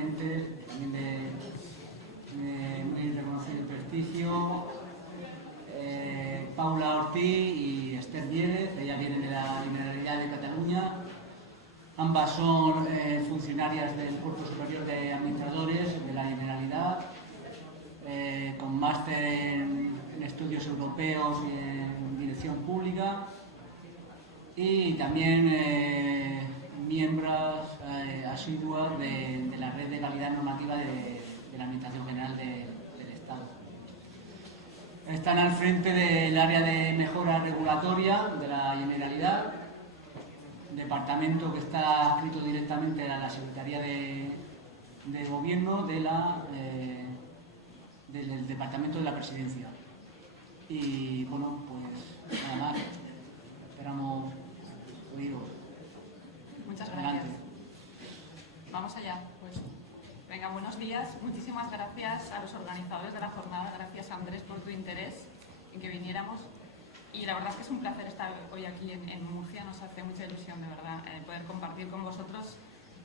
ponentes, también de muy reconocido prestigio, Paula Ortiz y Esther Diéguez. Ella viene de la Generalidad de Cataluña. Ambas son funcionarias del Cuerpo Superior de Administradores de la Generalidad, con máster en estudios europeos y en dirección pública, y también miembros asiduos de la red de calidad normativa de la Administración General del Estado. Están al frente del área de mejora regulatoria de la Generalidad, departamento que está adscrito directamente a la Secretaría de Gobierno del Departamento de la Presidencia. Y bueno, pues nada más, esperamos oíros. Muchas gracias. Vamos allá, pues. Venga, buenos días. Muchísimas gracias a los organizadores de la jornada. Gracias, Andrés, por tu interés en que viniéramos. Y la verdad es que es un placer estar hoy aquí en Murcia. Nos hace mucha ilusión, de verdad, poder compartir con vosotros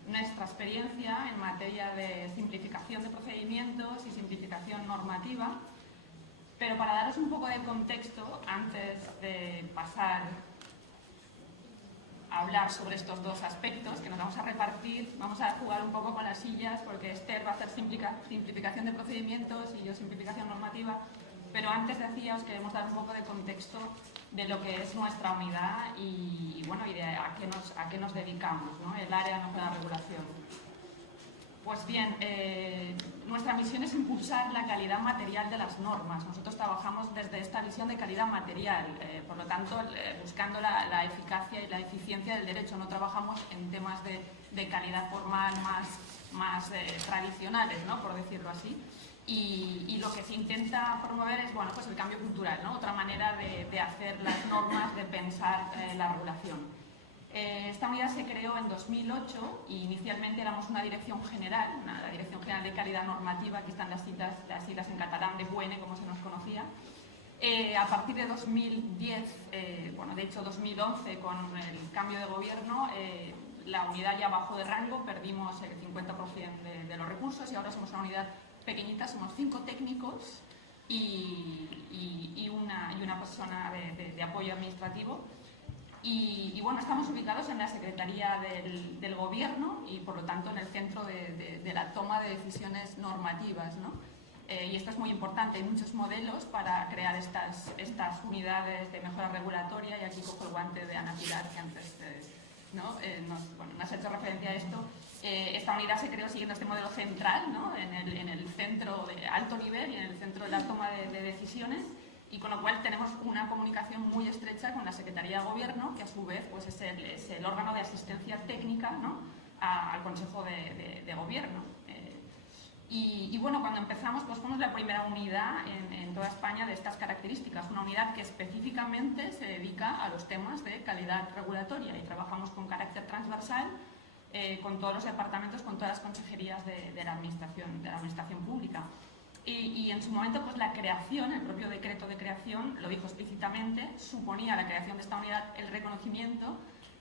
nuestra experiencia en materia de simplificación de procedimientos y simplificación normativa. Pero para daros un poco de contexto, antes de pasar a hablar sobre estos dos aspectos que nos vamos a repartir, vamos a jugar un poco con las sillas, porque Esther va a hacer simplificación de procedimientos y yo simplificación normativa. Pero antes decía, os queremos dar un poco de contexto de lo que es nuestra unidad y bueno, y de a qué nos dedicamos, ¿no? El área de mejora de regulación. Pues bien, nuestra misión es impulsar la calidad material de las normas. Nosotros trabajamos desde esta visión de calidad material, por lo tanto, buscando la eficacia y la eficiencia del derecho. No trabajamos en temas de calidad formal más tradicionales, ¿no? Por decirlo así. Y lo que se intenta promover es, bueno, pues el cambio cultural, ¿no? Otra manera de hacer las normas, de pensar la regulación. Esta unidad se creó en 2008 y inicialmente éramos una dirección general, la Dirección General de Calidad Normativa. Aquí están las siglas en catalán de BUENE, como se nos conocía. A partir de 2010, bueno, de hecho 2011, con el cambio de gobierno, la unidad ya bajó de rango, perdimos el 50% de los recursos y ahora somos una unidad pequeñita, somos 5 técnicos y una persona de apoyo administrativo. Y bueno, estamos ubicados en la Secretaría del Gobierno y por lo tanto en el centro de la toma de decisiones normativas, ¿no? Y esto es muy importante. Hay muchos modelos para crear estas unidades de mejora regulatoria, y aquí cojo el guante de Ana Pilar, que antes nos has hecho referencia a esto. Esta unidad se creó siguiendo este modelo central, ¿no? en el centro de alto nivel y en el centro de la toma de decisiones. Y con lo cual tenemos una comunicación muy estrecha con la Secretaría de Gobierno, que a su vez pues, es el órgano de asistencia técnica, ¿no? al Consejo de Gobierno. Y bueno, cuando empezamos, pues fuimos la primera unidad en toda España de estas características, una unidad que específicamente se dedica a los temas de calidad regulatoria, y trabajamos con carácter transversal con todos los departamentos, con todas las consejerías de la administración pública. Y en su momento, pues la creación, el propio decreto de creación, lo dijo explícitamente, suponía la creación de esta unidad el reconocimiento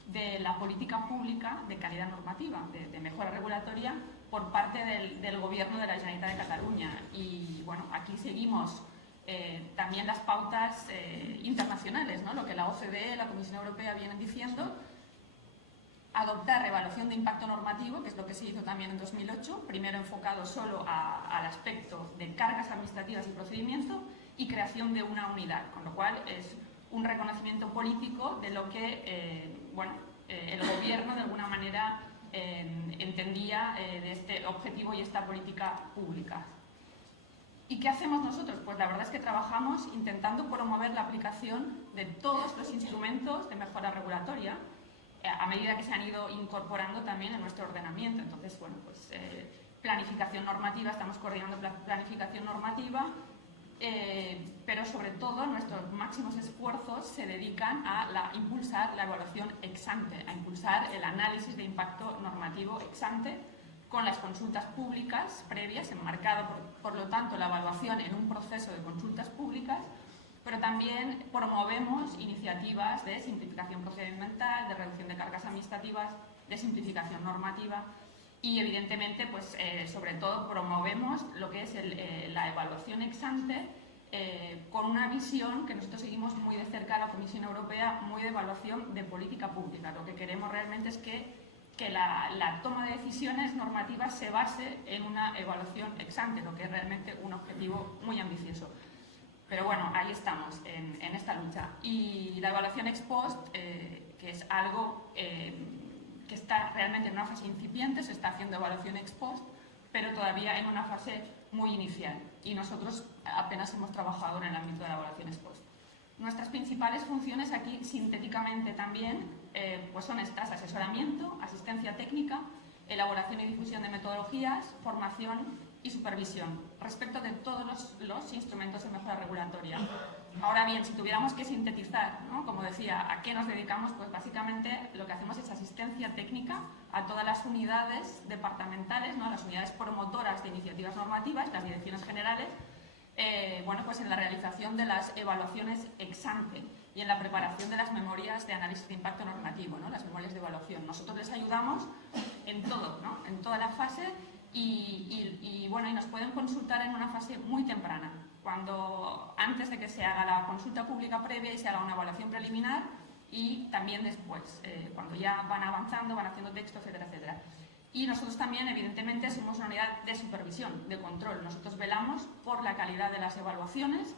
de la política pública de calidad normativa, de mejora regulatoria, por parte del Gobierno de la Generalitat de Cataluña. Y bueno, aquí seguimos también las pautas internacionales, ¿no? Lo que la OCDE, la Comisión Europea vienen diciendo. Adoptar evaluación de impacto normativo, que es lo que se hizo también en 2008, primero enfocado solo al aspecto de cargas administrativas y procedimiento, y creación de una unidad, con lo cual es un reconocimiento político de lo que el Gobierno de alguna manera entendía de este objetivo y esta política pública. ¿Y qué hacemos nosotros? Pues la verdad es que trabajamos intentando promover la aplicación de todos los instrumentos de mejora regulatoria, a medida que se han ido incorporando también en nuestro ordenamiento. Entonces, bueno, pues planificación normativa, estamos coordinando planificación normativa, pero sobre todo nuestros máximos esfuerzos se dedican a impulsar la evaluación ex ante, a impulsar el análisis de impacto normativo ex ante, con las consultas públicas previas, enmarcado por lo tanto la evaluación en un proceso de consultas públicas, pero también promovemos iniciativas de simplificación procedimental, de reducción de cargas administrativas, de simplificación normativa. y evidentemente, pues, sobre todo promovemos lo que es la evaluación ex ante, con una visión que nosotros seguimos muy de cerca a la Comisión Europea, muy de evaluación de política pública. Lo que queremos realmente es que la toma de decisiones normativas se base en una evaluación ex ante, lo que es realmente un objetivo muy ambicioso. Pero bueno, ahí estamos, en esta lucha. Y la evaluación ex post, que es algo que está realmente en una fase incipiente, se está haciendo evaluación ex post, pero todavía en una fase muy inicial. Y nosotros apenas hemos trabajado en el ámbito de la evaluación ex post. Nuestras principales funciones aquí, sintéticamente también, pues son estas: asesoramiento, asistencia técnica, elaboración y difusión de metodologías, formación y supervisión respecto de todos los instrumentos de mejora regulatoria. Ahora bien, si tuviéramos que sintetizar, ¿no?, como decía, ¿a qué nos dedicamos? Pues básicamente lo que hacemos es asistencia técnica a todas las unidades departamentales, ¿no?, las unidades promotoras de iniciativas normativas, las direcciones generales, bueno, pues en la realización de las evaluaciones ex ante y en la preparación de las memorias de análisis de impacto normativo, ¿no?, las memorias de evaluación. Nosotros les ayudamos en todo, ¿no?, en toda la fase bueno, y nos pueden consultar en una fase muy temprana, antes de que se haga la consulta pública previa y se haga una evaluación preliminar, y también después, cuando ya van avanzando, van haciendo texto, etcétera, etcétera. Y nosotros también, evidentemente, somos una unidad de supervisión, de control. Nosotros velamos por la calidad de las evaluaciones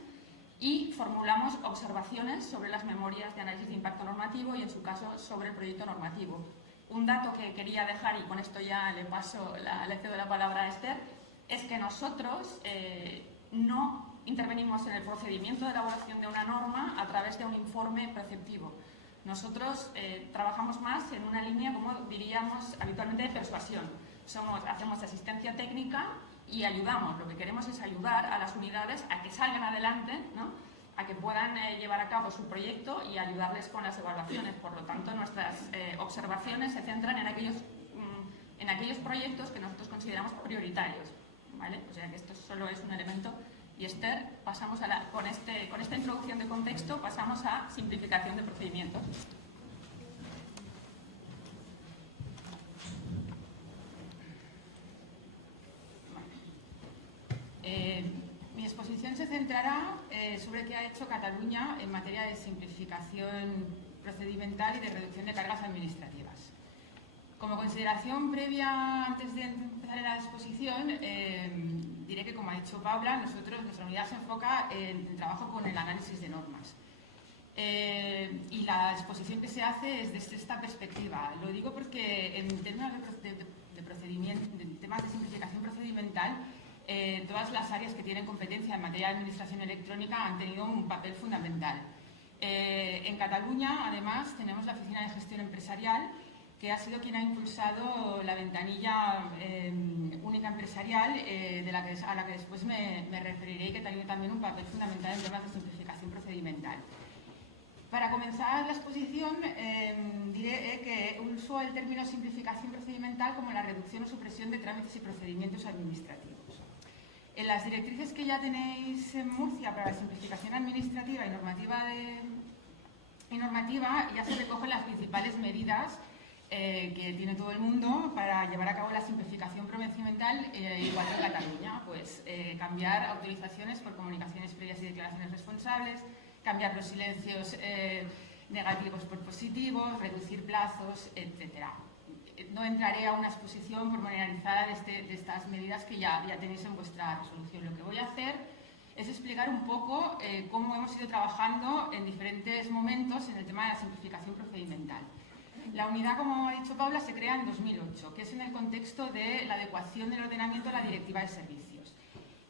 y formulamos observaciones sobre las memorias de análisis de impacto normativo y, en su caso, sobre el proyecto normativo. Un dato que quería dejar, y con esto ya le cedo la palabra a Esther, es que nosotros no intervenimos en el procedimiento de elaboración de una norma a través de un informe preceptivo. Nosotros trabajamos más en una línea, como diríamos habitualmente, de persuasión. Hacemos asistencia técnica y ayudamos. Lo que queremos es ayudar a las unidades a que salgan adelante, ¿no?, a que puedan llevar a cabo su proyecto y ayudarles con las evaluaciones. Por lo tanto, nuestras observaciones se centran en aquellos proyectos que nosotros consideramos prioritarios, ¿vale? O sea que esto solo es un elemento. Y Esther, pasamos con esta introducción de contexto, pasamos a simplificación de procedimientos. Mi exposición se centrará sobre qué ha hecho Cataluña en materia de simplificación procedimental y de reducción de cargas administrativas. Como consideración previa, antes de empezar en la exposición, diré que, como ha dicho Paula, nuestra unidad se enfoca en el trabajo con el análisis de normas. Y la exposición que se hace es desde esta perspectiva. Lo digo porque en temas temas de simplificación procedimental, todas las áreas que tienen competencia en materia de administración electrónica han tenido un papel fundamental. En Cataluña, además, tenemos la Oficina de Gestión Empresarial, que ha sido quien ha impulsado la ventanilla única empresarial, a la que después me referiré, y que tiene también un papel fundamental en temas de simplificación procedimental. Para comenzar la exposición, diré que uso el término simplificación procedimental como la reducción o supresión de trámites y procedimientos administrativos. En las directrices que ya tenéis en Murcia para la simplificación administrativa y normativa ya se recogen las principales medidas que tiene todo el mundo para llevar a cabo la simplificación procedimental, igual que en Cataluña. Pues cambiar autorizaciones por comunicaciones previas y declaraciones responsables, cambiar los silencios negativos por positivos, reducir plazos, etc. No entraré a una exposición pormenorizada de estas medidas que ya tenéis en vuestra resolución. Lo que voy a hacer es explicar un poco cómo hemos ido trabajando en diferentes momentos en el tema de la simplificación procedimental. La unidad, como ha dicho Paula, se crea en 2008, que es en el contexto de la adecuación del ordenamiento a la Directiva de Servicios.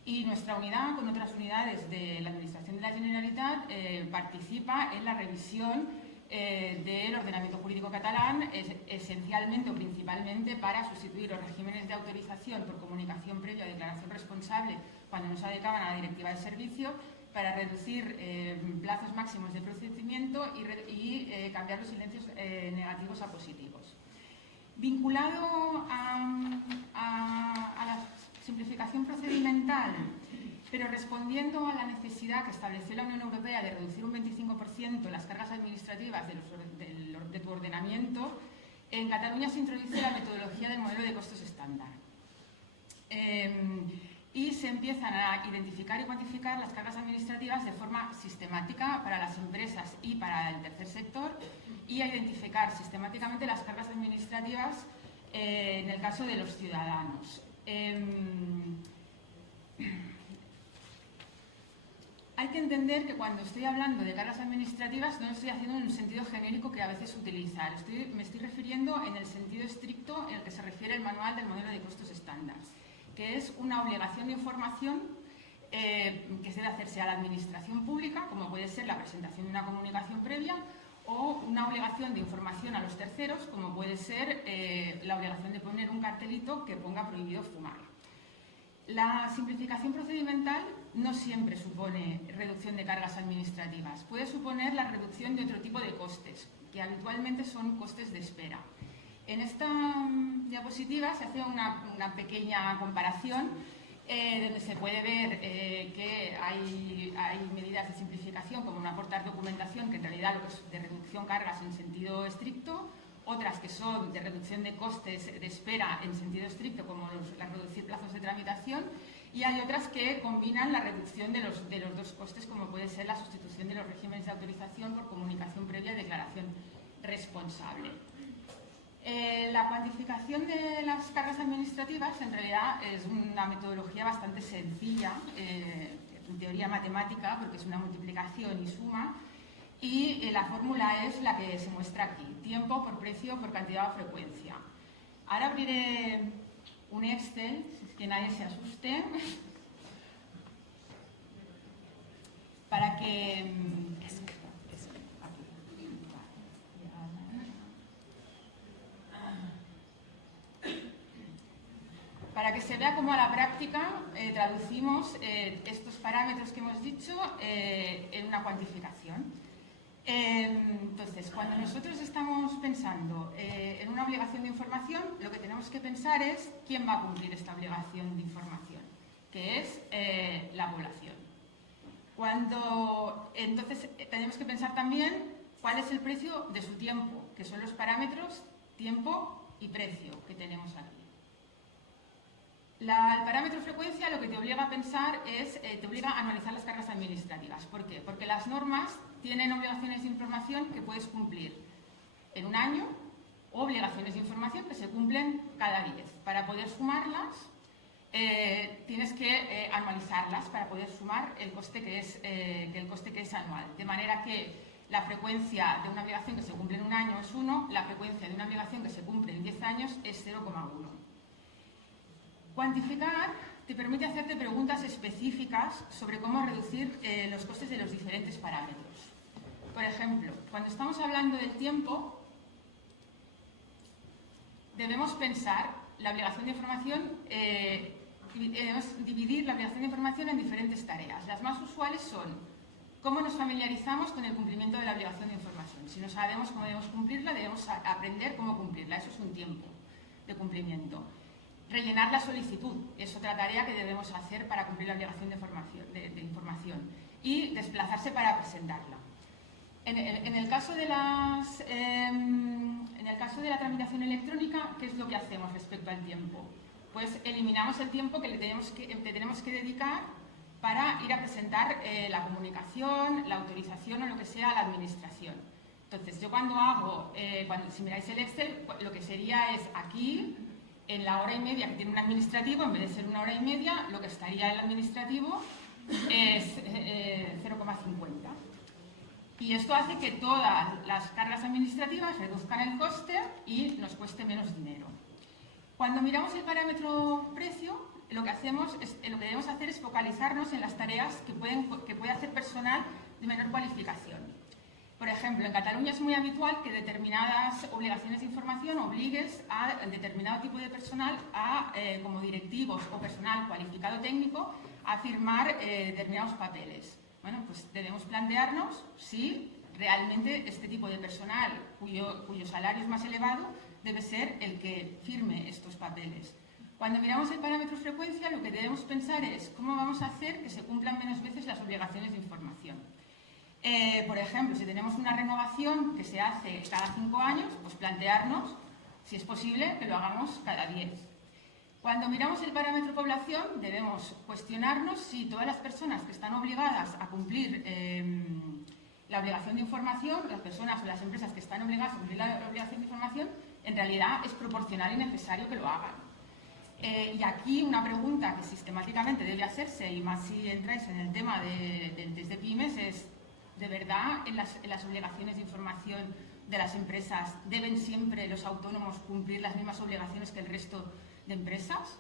Y nuestra unidad, con otras unidades de la Administración de la Generalitat, participa en la revisión del ordenamiento jurídico catalán, esencialmente o principalmente para sustituir los regímenes de autorización por comunicación previa o declaración responsable cuando no se adecuaban a la Directiva de Servicio, para reducir plazos máximos de procedimiento y cambiar los silencios negativos a positivos. Vinculado a la simplificación procedimental, pero respondiendo a la necesidad que estableció la Unión Europea de reducir un 25% las cargas administrativas de tu ordenamiento, en Cataluña se introduce la metodología del modelo de costos estándar. estándar. Y se empiezan a identificar y cuantificar las cargas administrativas de forma sistemática para las empresas y para el tercer sector, y a identificar sistemáticamente las cargas administrativas en el caso de los ciudadanos. Hay que entender que cuando estoy hablando de cargas administrativas no lo estoy haciendo en un sentido genérico que a veces se utiliza. Me estoy refiriendo en el sentido estricto en el que se refiere el manual del modelo de costos estándar, que es una obligación de información que se debe hacerse a la administración pública, como puede ser la presentación de una comunicación previa, o una obligación de información a los terceros, como puede ser la obligación de poner un cartelito que ponga prohibido fumar. La simplificación procedimental no siempre supone reducción de cargas administrativas. Puede suponer la reducción de otro tipo de costes, que habitualmente son costes de espera. En esta diapositiva se hace una pequeña comparación donde se puede ver que hay medidas de simplificación, como no aportar documentación, que en realidad lo que es de reducción cargas en sentido estricto, otras que son de reducción de costes de espera en sentido estricto, como reducir plazos de tramitación, y hay otras que combinan la reducción de los dos costes, como puede ser la sustitución de los regímenes de autorización por comunicación previa y declaración responsable. La cuantificación de las cargas administrativas en realidad es una metodología bastante sencilla, en teoría matemática, porque es una multiplicación y suma, y la fórmula es la que se muestra aquí: tiempo por precio por cantidad o frecuencia. Ahora abriré un Excel, que nadie se asuste, para que se vea cómo a la práctica traducimos estos parámetros que hemos dicho en una cuantificación. Entonces, cuando nosotros estamos pensando en una obligación de información, lo que tenemos que pensar es quién va a cumplir esta obligación de información, que es la población. Entonces, tenemos que pensar también cuál es el precio de su tiempo, que son los parámetros tiempo y precio que tenemos aquí. El parámetro frecuencia lo que te obliga a pensar es, te obliga a analizar las cargas administrativas. ¿Por qué? Porque las normas tienen obligaciones de información que puedes cumplir en un año, o obligaciones de información que se cumplen cada 10. Para poder sumarlas, tienes que anualizarlas para poder sumar el coste que es anual. De manera que la frecuencia de una obligación que se cumple en un año es 1, la frecuencia de una obligación que se cumple en 10 años es 0,1. Cuantificar te permite hacerte preguntas específicas sobre cómo reducir los costes de los diferentes parámetros. Por ejemplo, cuando estamos hablando del tiempo, debemos pensar la obligación de información, debemos dividir la obligación de información en diferentes tareas. Las más usuales son cómo nos familiarizamos con el cumplimiento de la obligación de información. Si no sabemos cómo debemos cumplirla, debemos aprender cómo cumplirla. Eso es un tiempo de cumplimiento. Rellenar la solicitud es otra tarea que debemos hacer para cumplir la obligación de información, y desplazarse para presentarla. En el caso de la tramitación electrónica, ¿qué es lo que hacemos respecto al tiempo? Pues eliminamos el tiempo que tenemos que dedicar para ir a presentar la comunicación, la autorización o lo que sea a la administración. Entonces, yo si miráis el Excel, lo que sería es aquí, en la hora y media que tiene un administrativo, en vez de ser 1 hora y media, lo que estaría en el administrativo es 0,50. Y esto hace que todas las cargas administrativas reduzcan el coste y nos cueste menos dinero. Cuando miramos el parámetro precio, lo que debemos hacer es focalizarnos en las tareas que puede hacer personal de menor cualificación. Por ejemplo, en Cataluña es muy habitual que determinadas obligaciones de información obligues a determinado tipo de personal, como directivos o personal cualificado técnico, a firmar determinados papeles. Bueno, pues debemos plantearnos si realmente este tipo de personal, cuyo salario es más elevado, debe ser el que firme estos papeles. Cuando miramos el parámetro frecuencia, lo que debemos pensar es cómo vamos a hacer que se cumplan menos veces las obligaciones de información. Por ejemplo, si tenemos una renovación que se hace cada 5 años, pues plantearnos, si es posible, que lo hagamos cada 10. Cuando miramos el parámetro población, debemos cuestionarnos si todas las personas que están obligadas a cumplir la obligación de información, las personas o las empresas que están obligadas a cumplir la obligación de información, en realidad es proporcional y necesario que lo hagan. Y aquí una pregunta que sistemáticamente debe hacerse, y más si entráis en el tema del test de pymes, es: ¿de verdad en las obligaciones de información de las empresas deben siempre los autónomos cumplir las mismas obligaciones que el resto de empresas?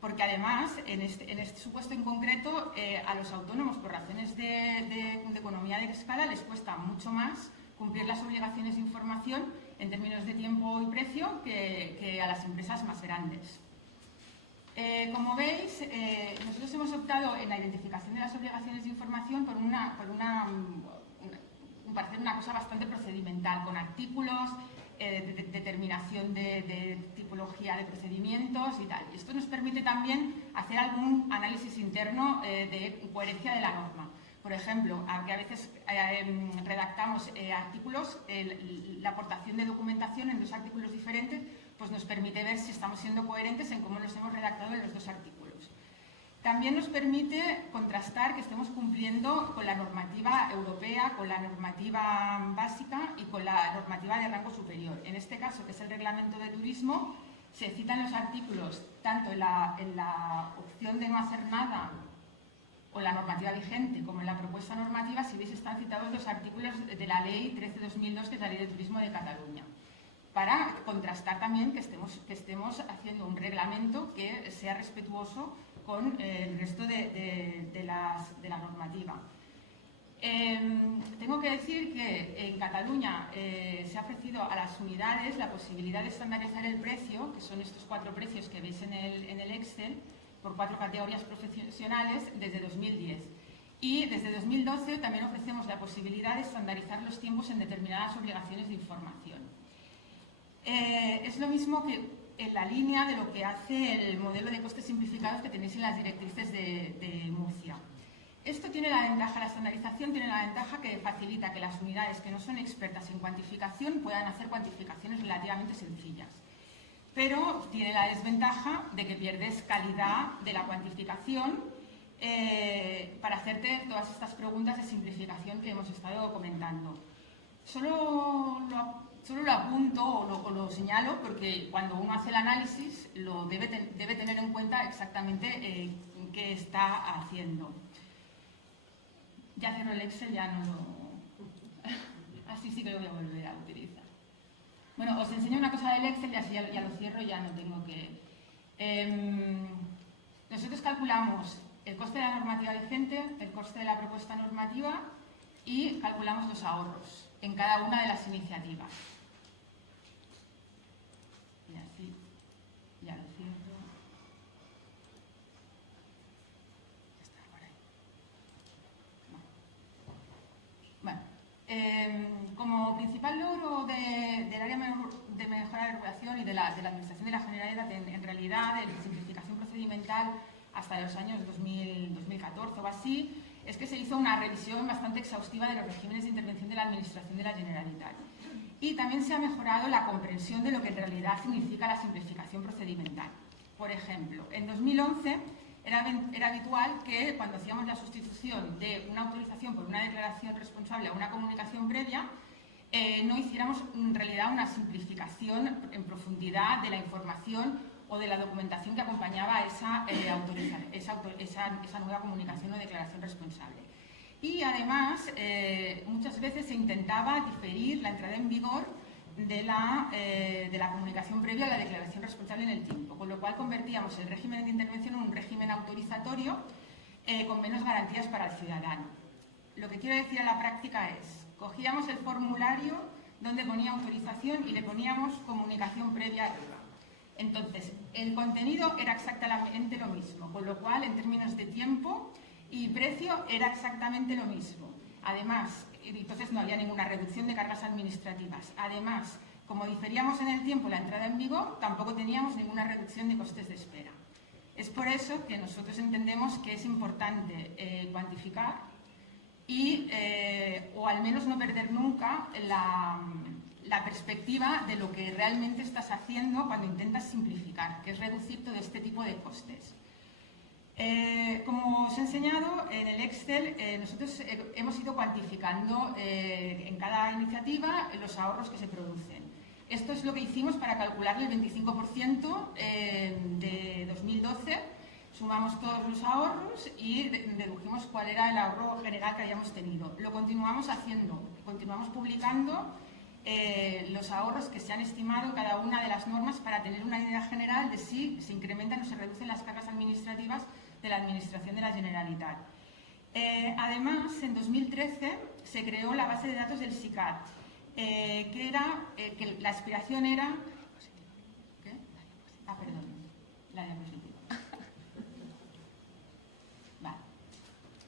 Porque además, en este supuesto en concreto, a los autónomos, por razones de economía de escala, les cuesta mucho más cumplir las obligaciones de información en términos de tiempo y precio que a las empresas más grandes. Como veis, nosotros hemos optado en la identificación de las obligaciones de información por parecer una cosa bastante procedimental, con artículos, determinación de tipología de procedimientos y tal. Esto nos permite también hacer algún análisis interno de coherencia de la norma. Por ejemplo, que a veces redactamos artículos, la aportación de documentación en 2 artículos diferentes pues nos permite ver si estamos siendo coherentes en cómo los hemos redactado en los 2 artículos. También nos permite contrastar que estemos cumpliendo con la normativa europea, con la normativa básica y con la normativa de rango superior. En este caso, que es el reglamento de turismo, se citan los artículos tanto en la opción de no hacer nada o la normativa vigente como en la propuesta normativa. Si veis, están citados los artículos de la Ley 13/2002, que es la Ley de Turismo de Cataluña, para contrastar también que estemos haciendo un reglamento que sea respetuoso con el resto de la normativa. Tengo que decir que en Cataluña se ha ofrecido a las unidades la posibilidad de estandarizar el precio, que son estos 4 precios que veis en el Excel, por 4 categorías profesionales desde 2010. Y desde 2012 también ofrecemos la posibilidad de estandarizar los tiempos en determinadas obligaciones de información. Es lo mismo que en la línea de lo que hace el modelo de costes simplificados que tenéis en las directrices de Murcia. Esto tiene la ventaja, la estandarización tiene la ventaja que facilita que las unidades que no son expertas en cuantificación puedan hacer cuantificaciones relativamente sencillas. Pero tiene la desventaja de que pierdes calidad de la cuantificación para hacerte todas estas preguntas de simplificación que hemos estado comentando. Solo lo apunto o lo señalo porque cuando uno hace el análisis debe tener en cuenta exactamente qué está haciendo. Ya cierro el Excel, ya no lo... Así sí que lo voy a volver a utilizar. Bueno, os enseño una cosa del Excel y así ya lo cierro, ya no tengo que... Nosotros calculamos el coste de la normativa vigente, el coste de la propuesta normativa y calculamos los ahorros en cada una de las iniciativas. Y así, ya lo cierro. Ya está por ahí. Bueno, como principal logro del área de mejora de regulación y de la Administración de la Generalidad, en realidad, de simplificación procedimental hasta los años 2014 o así, es que se hizo una revisión bastante exhaustiva de los regímenes de intervención de la Administración de la Generalitat. Y también se ha mejorado la comprensión de lo que en realidad significa la simplificación procedimental. Por ejemplo, en 2011 era habitual que cuando hacíamos la sustitución de una autorización por una declaración responsable a una comunicación previa, no hiciéramos en realidad una simplificación en profundidad de la información o de la documentación que acompañaba a esa nueva comunicación o declaración responsable. Y además, muchas veces se intentaba diferir la entrada en vigor de la comunicación previa a la declaración responsable en el tiempo, con lo cual convertíamos el régimen de intervención en un régimen autorizatorio con menos garantías para el ciudadano. Lo que quiero decir a la práctica es, cogíamos el formulario donde ponía autorización y le poníamos comunicación previa arriba. Entonces, el contenido era exactamente lo mismo, con lo cual, en términos de tiempo y precio, era exactamente lo mismo. Además, entonces no había ninguna reducción de cargas administrativas. Además, como diferíamos en el tiempo la entrada en vigor, tampoco teníamos ninguna reducción de costes de espera. Es por eso que nosotros entendemos que es importante cuantificar y, o al menos no perder nunca la perspectiva de lo que realmente estás haciendo cuando intentas simplificar, que es reducir todo este tipo de costes. Como os he enseñado, en el Excel nosotros hemos ido cuantificando en cada iniciativa los ahorros que se producen. Esto es lo que hicimos para calcular el 25% de 2012. Sumamos todos los ahorros y dedujimos cuál era el ahorro general que habíamos tenido. Lo continuamos haciendo, continuamos publicando los ahorros que se han estimado en cada una de las normas para tener una idea general de si se incrementan o se reducen las cargas administrativas de la Administración de la Generalitat. Además, en 2013 se creó la base de datos del SICAD, que la aspiración era... ¿Qué? Perdón, la diapositiva. Vale.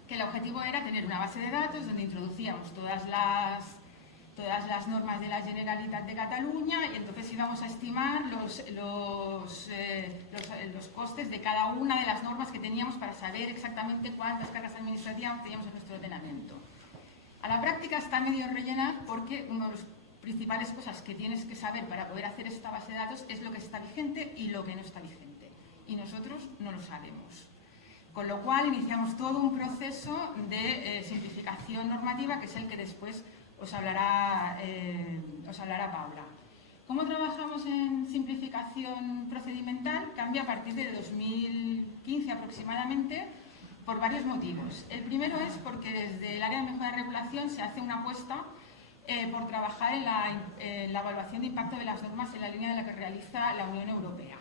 Que el objetivo era tener una base de datos donde introducíamos todas las normas de la Generalitat de Cataluña y entonces íbamos a estimar los costes de cada una de las normas que teníamos para saber exactamente cuántas cargas administrativas teníamos en nuestro ordenamiento. A la práctica está medio rellenar porque una de las principales cosas que tienes que saber para poder hacer esta base de datos es lo que está vigente y lo que no está vigente. Y nosotros no lo sabemos. Con lo cual iniciamos todo un proceso de simplificación normativa que es el que después os hablará Paula. ¿Cómo trabajamos en simplificación procedimental? Cambia a partir de 2015 aproximadamente por varios motivos. El primero es porque desde el área de mejora de regulación se hace una apuesta por trabajar en la evaluación de impacto de las normas en la línea de la que realiza la Unión Europea.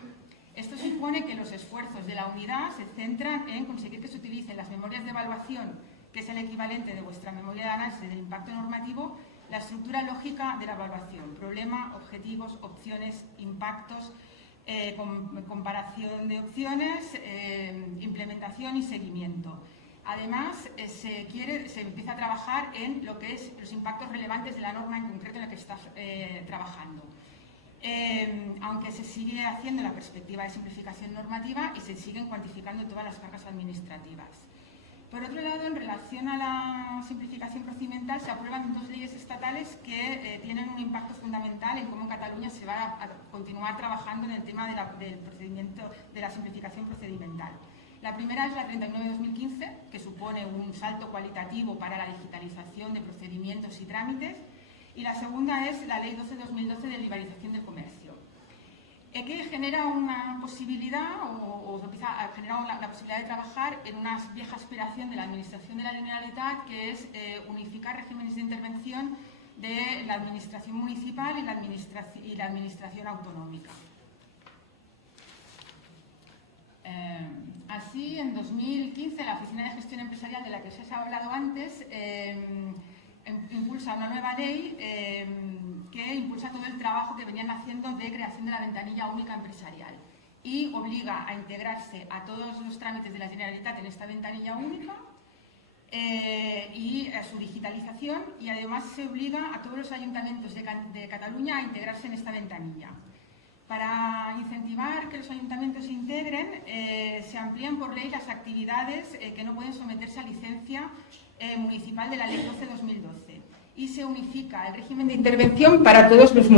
Esto supone que los esfuerzos de la unidad se centran en conseguir que se utilicen las memorias de evaluación, que es el equivalente de vuestra memoria de análisis del impacto normativo, la estructura lógica de la evaluación: problema, objetivos, opciones, impactos, comparación de opciones, implementación y seguimiento. Además, se empieza a trabajar en lo que es los impactos relevantes de la norma en concreto en la que estás trabajando. Aunque se sigue haciendo la perspectiva de simplificación normativa y se siguen cuantificando todas las cargas administrativas. Por otro lado, en relación a la simplificación procedimental, se aprueban dos leyes estatales que tienen un impacto fundamental en cómo en Cataluña se va a continuar trabajando en el tema del procedimiento de la simplificación procedimental. La primera es la 39/2015, que supone un salto cualitativo para la digitalización de procedimientos y trámites, y la segunda es la Ley 12/2012 de liberalización del comercio, que genera una posibilidad o empieza a generar la posibilidad de trabajar en una vieja aspiración de la Administración de la Generalitat, que es unificar regímenes de intervención de la Administración municipal y la Administración autonómica. Así, en 2015, la Oficina de Gestión Empresarial, de la que os he hablado antes, impulsa una nueva ley que impulsa todo el trabajo que venían haciendo de creación de la ventanilla única empresarial y obliga a integrarse a todos los trámites de la Generalitat en esta ventanilla única y a su digitalización, y además se obliga a todos los ayuntamientos de Cataluña a integrarse en esta ventanilla. Para incentivar que los ayuntamientos se integren, se amplían por ley las actividades que no pueden someterse a licencia municipal de la Ley 12/2012 y se unifica el régimen de intervención para todos los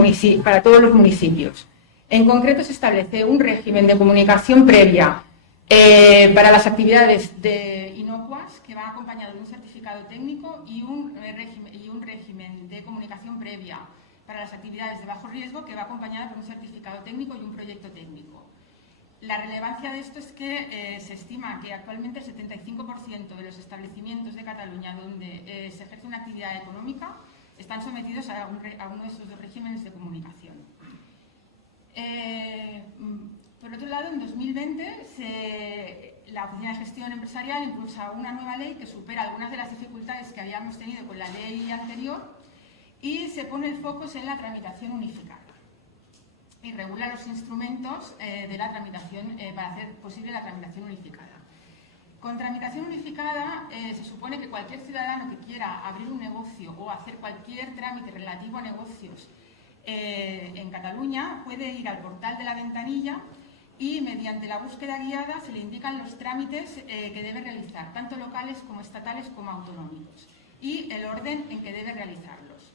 municipios. En concreto, se establece un régimen de comunicación previa para las actividades inocuas, que va acompañado de un certificado técnico, y un régimen de comunicación previa para las actividades de bajo riesgo, que va acompañado por un certificado técnico y un proyecto técnico. La relevancia de esto es que se estima que actualmente el 75% de los establecimientos de Cataluña donde se ejerce una actividad económica están sometidos a uno de estos dos regímenes de comunicación. Por otro lado, en 2020 la Oficina de Gestión Empresarial impulsa una nueva ley que supera algunas de las dificultades que habíamos tenido con la ley anterior y se pone el foco en la tramitación unificada y regula los instrumentos de la tramitación para hacer posible la tramitación unificada. Con tramitación unificada se supone que cualquier ciudadano que quiera abrir un negocio o hacer cualquier trámite relativo a negocios en Cataluña puede ir al portal de la ventanilla y mediante la búsqueda guiada se le indican los trámites que debe realizar, tanto locales como estatales como autonómicos, y el orden en que debe realizarlos.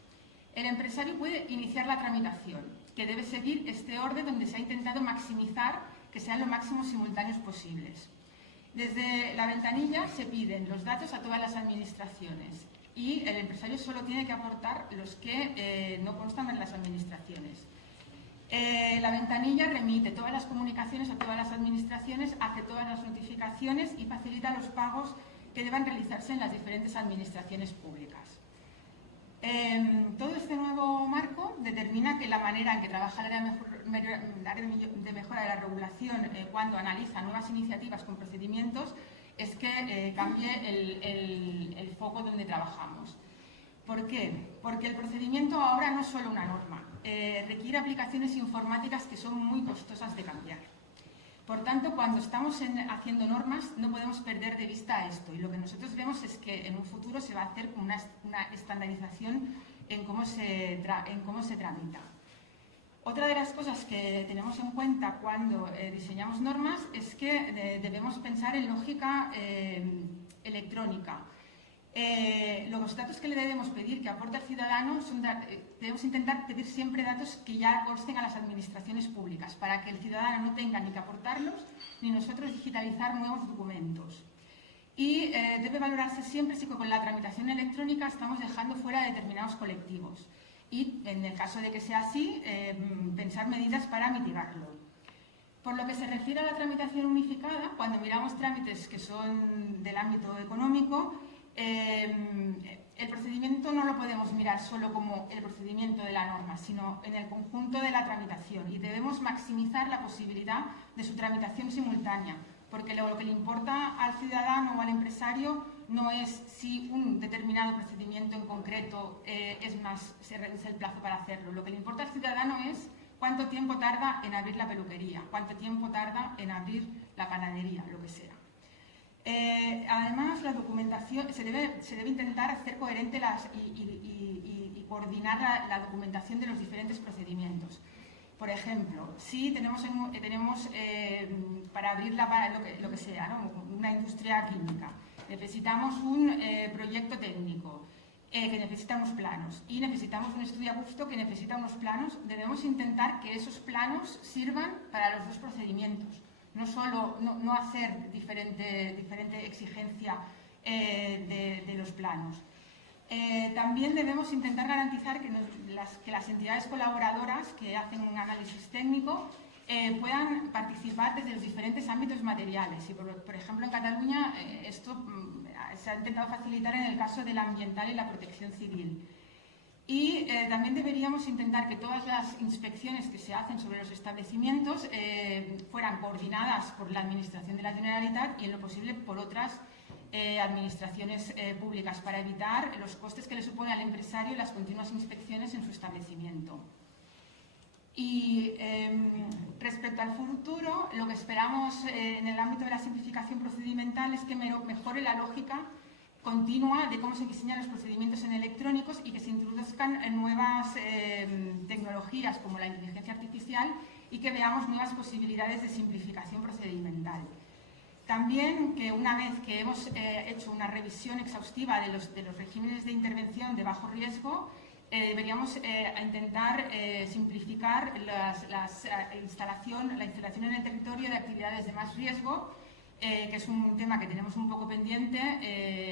el empresario puede iniciar la tramitación, que debe seguir este orden donde se ha intentado maximizar que sean lo máximo simultáneos posibles. Desde la ventanilla se piden los datos a todas las administraciones y el empresario solo tiene que aportar los que no constan en las administraciones. La ventanilla remite todas las comunicaciones a todas las administraciones, hace todas las notificaciones y facilita los pagos que deban realizarse en las diferentes administraciones públicas. Todo este nuevo marco determina que la manera en que trabaja el área de mejora de la regulación cuando analiza nuevas iniciativas con procedimientos es que cambie el foco donde trabajamos. ¿Por qué? Porque el procedimiento ahora no es solo una norma, requiere aplicaciones informáticas que son muy costosas de cambiar. Por tanto, cuando estamos haciendo normas no podemos perder de vista esto y lo que nosotros vemos es que en un futuro se va a hacer una estandarización en cómo se tramita. Otra de las cosas que tenemos en cuenta cuando diseñamos normas es que debemos pensar en lógica electrónica. Los datos que le debemos pedir, que aporte al ciudadano, debemos intentar pedir siempre datos que ya consten a las administraciones públicas, para que el ciudadano no tenga ni que aportarlos, ni nosotros digitalizar nuevos documentos. Y debe valorarse siempre si con la tramitación electrónica estamos dejando fuera determinados colectivos. Y, en el caso de que sea así, pensar medidas para mitigarlo. Por lo que se refiere a la tramitación unificada, cuando miramos trámites que son del ámbito económico, el procedimiento no lo podemos mirar solo como el procedimiento de la norma, sino en el conjunto de la tramitación y debemos maximizar la posibilidad de su tramitación simultánea, porque lo que le importa al ciudadano o al empresario no es si un determinado procedimiento en concreto se reduce el plazo para hacerlo. Lo que le importa al ciudadano es cuánto tiempo tarda en abrir la peluquería, cuánto tiempo tarda en abrir la panadería, lo que sea. Además, la documentación se debe intentar hacer coherente y coordinar la documentación de los diferentes procedimientos. Por ejemplo, si tenemos para abrir lo que sea, ¿no? Una industria química, necesitamos un proyecto técnico que necesita unos planos y necesitamos un estudio a gusto que necesita unos planos, debemos intentar que esos planos sirvan para los dos procedimientos. No hacer diferente exigencia de los planos. También debemos intentar garantizar que las entidades colaboradoras que hacen un análisis técnico puedan participar desde los diferentes ámbitos materiales. Y por ejemplo, en Cataluña esto se ha intentado facilitar en el caso del ambiental y la protección civil. Y también deberíamos intentar que todas las inspecciones que se hacen sobre los establecimientos fueran coordinadas por la Administración de la Generalitat y en lo posible por otras administraciones públicas para evitar los costes que le supone al empresario las continuas inspecciones en su establecimiento. Y respecto al futuro, lo que esperamos en el ámbito de la simplificación procedimental es que mejore la lógica continua de cómo se diseñan los procedimientos en electrónicos y que se introduzcan nuevas tecnologías como la inteligencia artificial y que veamos nuevas posibilidades de simplificación procedimental. También que una vez que hemos hecho una revisión exhaustiva de los regímenes de intervención de bajo riesgo, deberíamos intentar simplificar la instalación en el territorio de actividades de más riesgo, que es un tema que tenemos un poco pendiente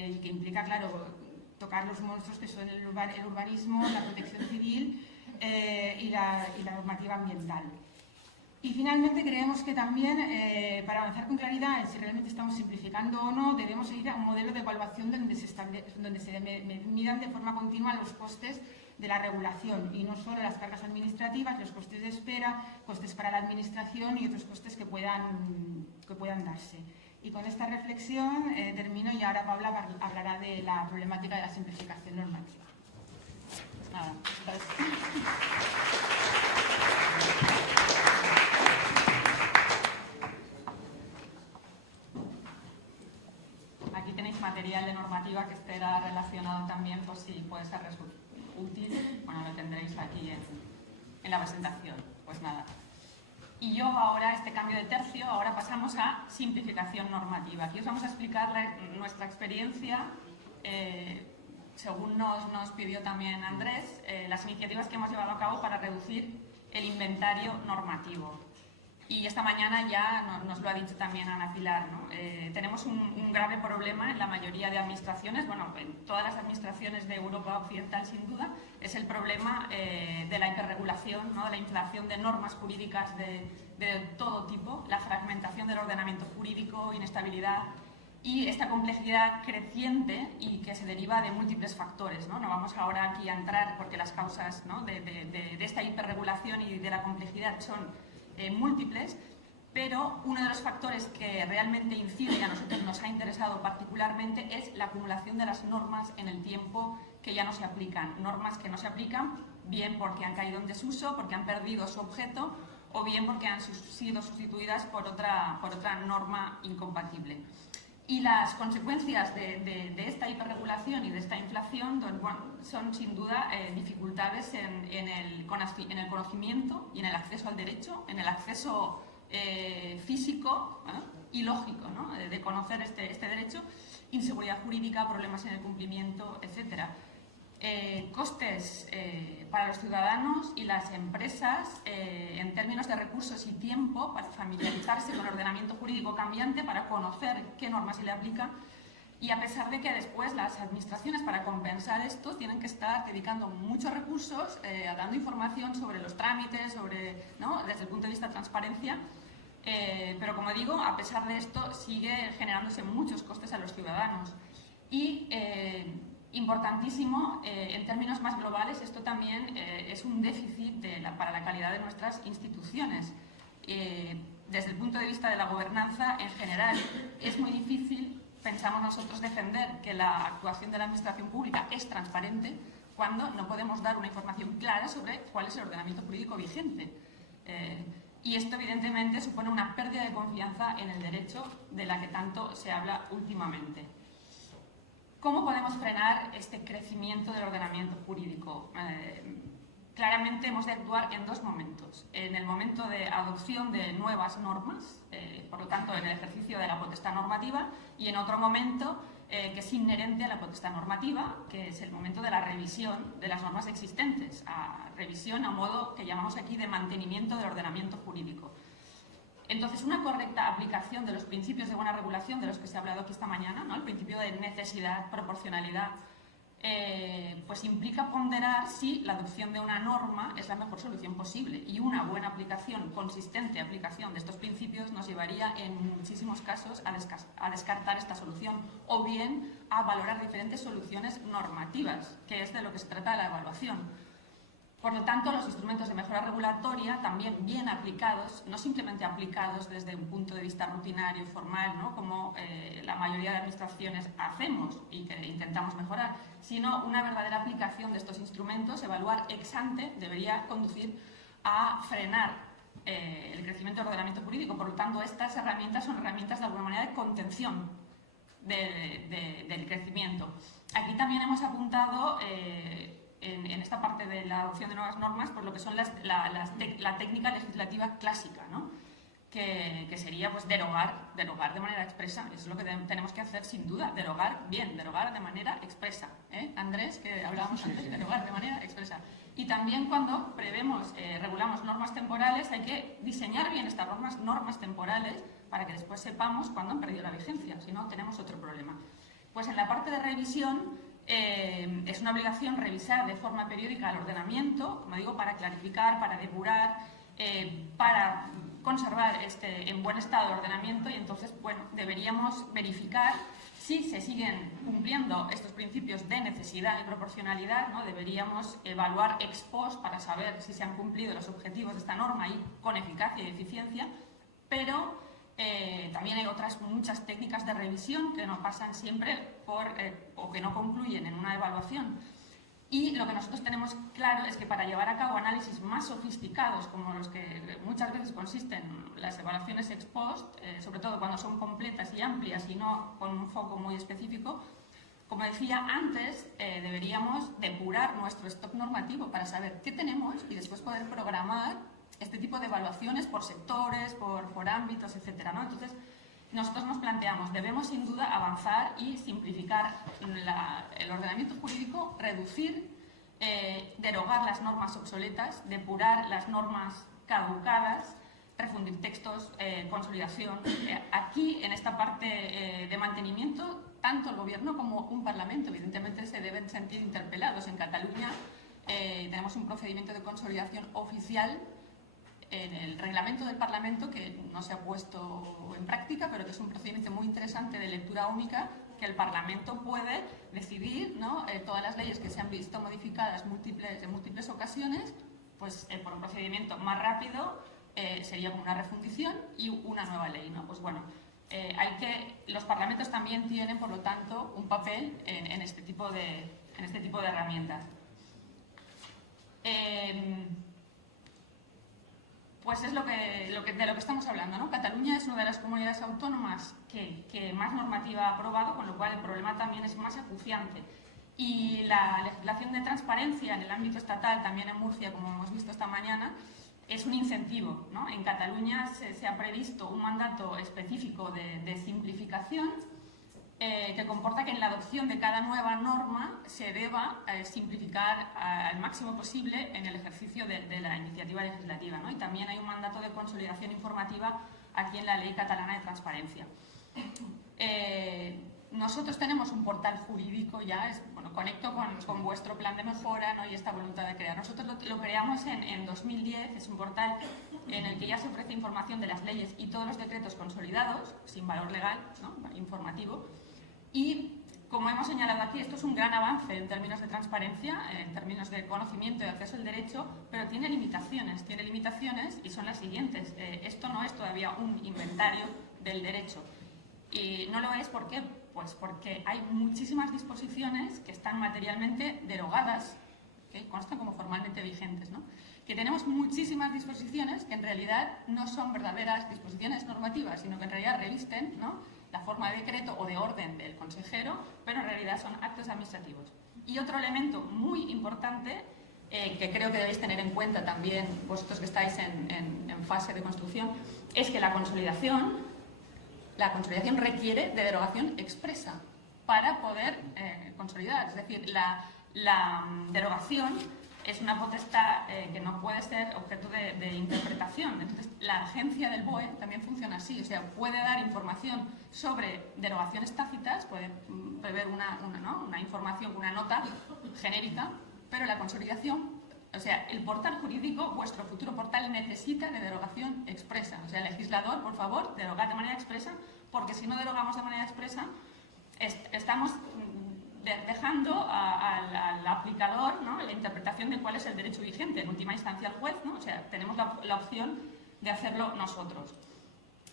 y que implica, claro, tocar los monstruos que son el urbanismo, la protección civil y la normativa ambiental. Y finalmente creemos que también, para avanzar con claridad en si realmente estamos simplificando o no, debemos ir a un modelo de evaluación donde se midan de forma continua los costes de la regulación y no solo las cargas administrativas, los costes de espera, costes para la administración y otros costes que puedan darse. Y con esta reflexión termino y ahora Paula hablará de la problemática de la simplificación normativa. Nada, gracias. Aquí tenéis material de normativa que estará relacionado también, por si puede ser útil. Bueno, lo tendréis aquí en la presentación. Pues nada. Y yo ahora, este cambio de tercio, ahora pasamos a simplificación normativa. Aquí os vamos a explicar nuestra experiencia según nos pidió también Andrés, las iniciativas que hemos llevado a cabo para reducir el inventario normativo. Y esta mañana ya nos lo ha dicho también Ana Pilar, ¿no? Tenemos un grave problema en la mayoría de administraciones, bueno, en todas las administraciones de Europa Occidental sin duda, es el problema de la hiperregulación, ¿no? De la inflación de normas jurídicas de todo tipo, la fragmentación del ordenamiento jurídico, inestabilidad y esta complejidad creciente y que se deriva de múltiples factores, ¿no? No vamos ahora aquí a entrar porque las causas, ¿no? de esta hiperregulación y de la complejidad son múltiples, pero uno de los factores que realmente incide y a nosotros nos ha interesado particularmente es la acumulación de las normas en el tiempo que ya no se aplican. Normas que no se aplican bien porque han caído en desuso, porque han perdido su objeto o bien porque han sido sustituidas por otra norma incompatible. Y las consecuencias de esta hiperregulación y de esta inflación son sin duda dificultades en el conocimiento y en el acceso al derecho, en el acceso físico y lógico, ¿no? De conocer este derecho, inseguridad jurídica, problemas en el cumplimiento, etc. Costes para los ciudadanos y las empresas en términos de recursos y tiempo para familiarizarse con el ordenamiento jurídico cambiante, para conocer qué normas se le aplica, y a pesar de que después las administraciones para compensar esto tienen que estar dedicando muchos recursos, dando información sobre los trámites, ¿no? Desde el punto de vista de transparencia, pero como digo, a pesar de esto sigue generándose muchos costes a los ciudadanos. Y importantísimo, en términos más globales, esto también es un déficit para la calidad de nuestras instituciones. Desde el punto de vista de la gobernanza, en general, es muy difícil, pensamos nosotros, defender que la actuación de la administración pública es transparente cuando no podemos dar una información clara sobre cuál es el ordenamiento jurídico vigente. Y esto, evidentemente, supone una pérdida de confianza en el derecho de la que tanto se habla últimamente. ¿Cómo podemos frenar este crecimiento del ordenamiento jurídico? Claramente hemos de actuar en dos momentos. En el momento de adopción de nuevas normas, por lo tanto en el ejercicio de la potestad normativa, y en otro momento que es inherente a la potestad normativa, que es el momento de la revisión de las normas existentes, revisión a modo que llamamos aquí de mantenimiento del ordenamiento jurídico. Entonces, una correcta aplicación de los principios de buena regulación de los que se ha hablado aquí esta mañana, ¿no? El principio de necesidad, proporcionalidad, pues implica ponderar si la adopción de una norma es la mejor solución posible, y una buena aplicación, consistente aplicación de estos principios nos llevaría en muchísimos casos a descartar esta solución o bien a valorar diferentes soluciones normativas, que es de lo que se trata de la evaluación. Por lo tanto, los instrumentos de mejora regulatoria, también bien aplicados, no simplemente aplicados desde un punto de vista rutinario, formal, ¿no? Como la mayoría de administraciones hacemos y que intentamos mejorar, sino una verdadera aplicación de estos instrumentos, evaluar ex ante, debería conducir a frenar el crecimiento del ordenamiento jurídico. Por lo tanto, estas herramientas son herramientas de alguna manera de contención del crecimiento. Aquí también hemos apuntado en esta parte de la adopción de nuevas normas, pues lo que son la técnica legislativa clásica, ¿no? Que sería pues derogar de manera expresa. Eso es lo que tenemos que hacer sin duda, derogar de manera expresa, Andrés, que hablábamos antes, derogar de manera expresa. Y también cuando regulamos normas temporales, hay que diseñar bien estas normas temporales para que después sepamos cuándo han perdido la vigencia, si no tenemos otro problema. Pues en la parte de revisión, es una obligación revisar de forma periódica el ordenamiento, como digo, para clarificar, para depurar, para conservar en buen estado el ordenamiento, y entonces, bueno, deberíamos verificar si se siguen cumpliendo estos principios de necesidad y proporcionalidad, ¿no? Deberíamos evaluar ex post para saber si se han cumplido los objetivos de esta norma y con eficacia y eficiencia, pero también hay otras muchas técnicas de revisión que no pasan siempre o que no concluyen en una evaluación. Y lo que nosotros tenemos claro es que para llevar a cabo análisis más sofisticados, como los que muchas veces consisten en las evaluaciones ex post, sobre todo cuando son completas y amplias y no con un foco muy específico, como decía antes, deberíamos depurar nuestro stock normativo para saber qué tenemos y después poder programar este tipo de evaluaciones por sectores, por ámbitos, etcétera, ¿no? Entonces, nosotros nos planteamos, debemos sin duda avanzar y simplificar el ordenamiento jurídico, reducir, derogar las normas obsoletas, depurar las normas caducadas, refundir textos, consolidación. Aquí, en esta parte de mantenimiento, tanto el Gobierno como un Parlamento, evidentemente, se deben sentir interpelados. En Cataluña tenemos un procedimiento de consolidación oficial en el reglamento del Parlamento que no se ha puesto en práctica, pero que es un procedimiento muy interesante de lectura única, que el Parlamento puede decidir, ¿no?, todas las leyes que se han visto modificadas en múltiples ocasiones, pues por un procedimiento más rápido sería como una refundición y una nueva ley, ¿no? Pues bueno, los parlamentos también tienen, por lo tanto, un papel en este tipo de herramientas. Pues es de lo que estamos hablando, ¿no? Cataluña es una de las comunidades autónomas que más normativa ha aprobado, con lo cual el problema también es más acuciante. Y la legislación de transparencia en el ámbito estatal, también en Murcia, como hemos visto esta mañana, es un incentivo, ¿no? En Cataluña se ha previsto un mandato específico de simplificación que comporta que en la adopción de cada nueva norma se deba simplificar al máximo posible en el ejercicio de la iniciativa legislativa, ¿no? Y también hay un mandato de consolidación informativa aquí en la Ley Catalana de Transparencia. Nosotros tenemos un portal jurídico ya, conecto con vuestro plan de mejora, ¿no?, y esta voluntad de crear. Nosotros lo creamos en 2010, es un portal en el que ya se ofrece información de las leyes y todos los decretos consolidados, sin valor legal, ¿no?, informativo. Y, como hemos señalado aquí, esto es un gran avance en términos de transparencia, en términos de conocimiento y acceso al derecho, pero tiene limitaciones y son las siguientes. Esto no es todavía un inventario del derecho. Y no lo es, ¿por qué? Pues porque hay muchísimas disposiciones que están materialmente derogadas, que constan como formalmente vigentes, ¿no? Que tenemos muchísimas disposiciones que en realidad no son verdaderas disposiciones normativas, sino que en realidad revisten, ¿no?, la forma de decreto o de orden del consejero, pero en realidad son actos administrativos. Y otro elemento muy importante, que creo que debéis tener en cuenta también vosotros que estáis en fase de construcción, es que la consolidación requiere de derogación expresa para poder consolidar. Es decir, la derogación es una potestad que no puede ser objeto de interpretación. Entonces, la agencia del BOE también funciona así, o sea, puede dar información sobre derogaciones tácitas, puede prever una información, una nota genérica, pero la consolidación, o sea, el portal jurídico, vuestro futuro portal, necesita de derogación expresa. O sea, el legislador, por favor, derogad de manera expresa, porque si no derogamos de manera expresa, estamos dejando al aplicador, ¿no?, la interpretación de cuál es el derecho vigente, en última instancia al juez, ¿no? O sea, tenemos la opción de hacerlo nosotros.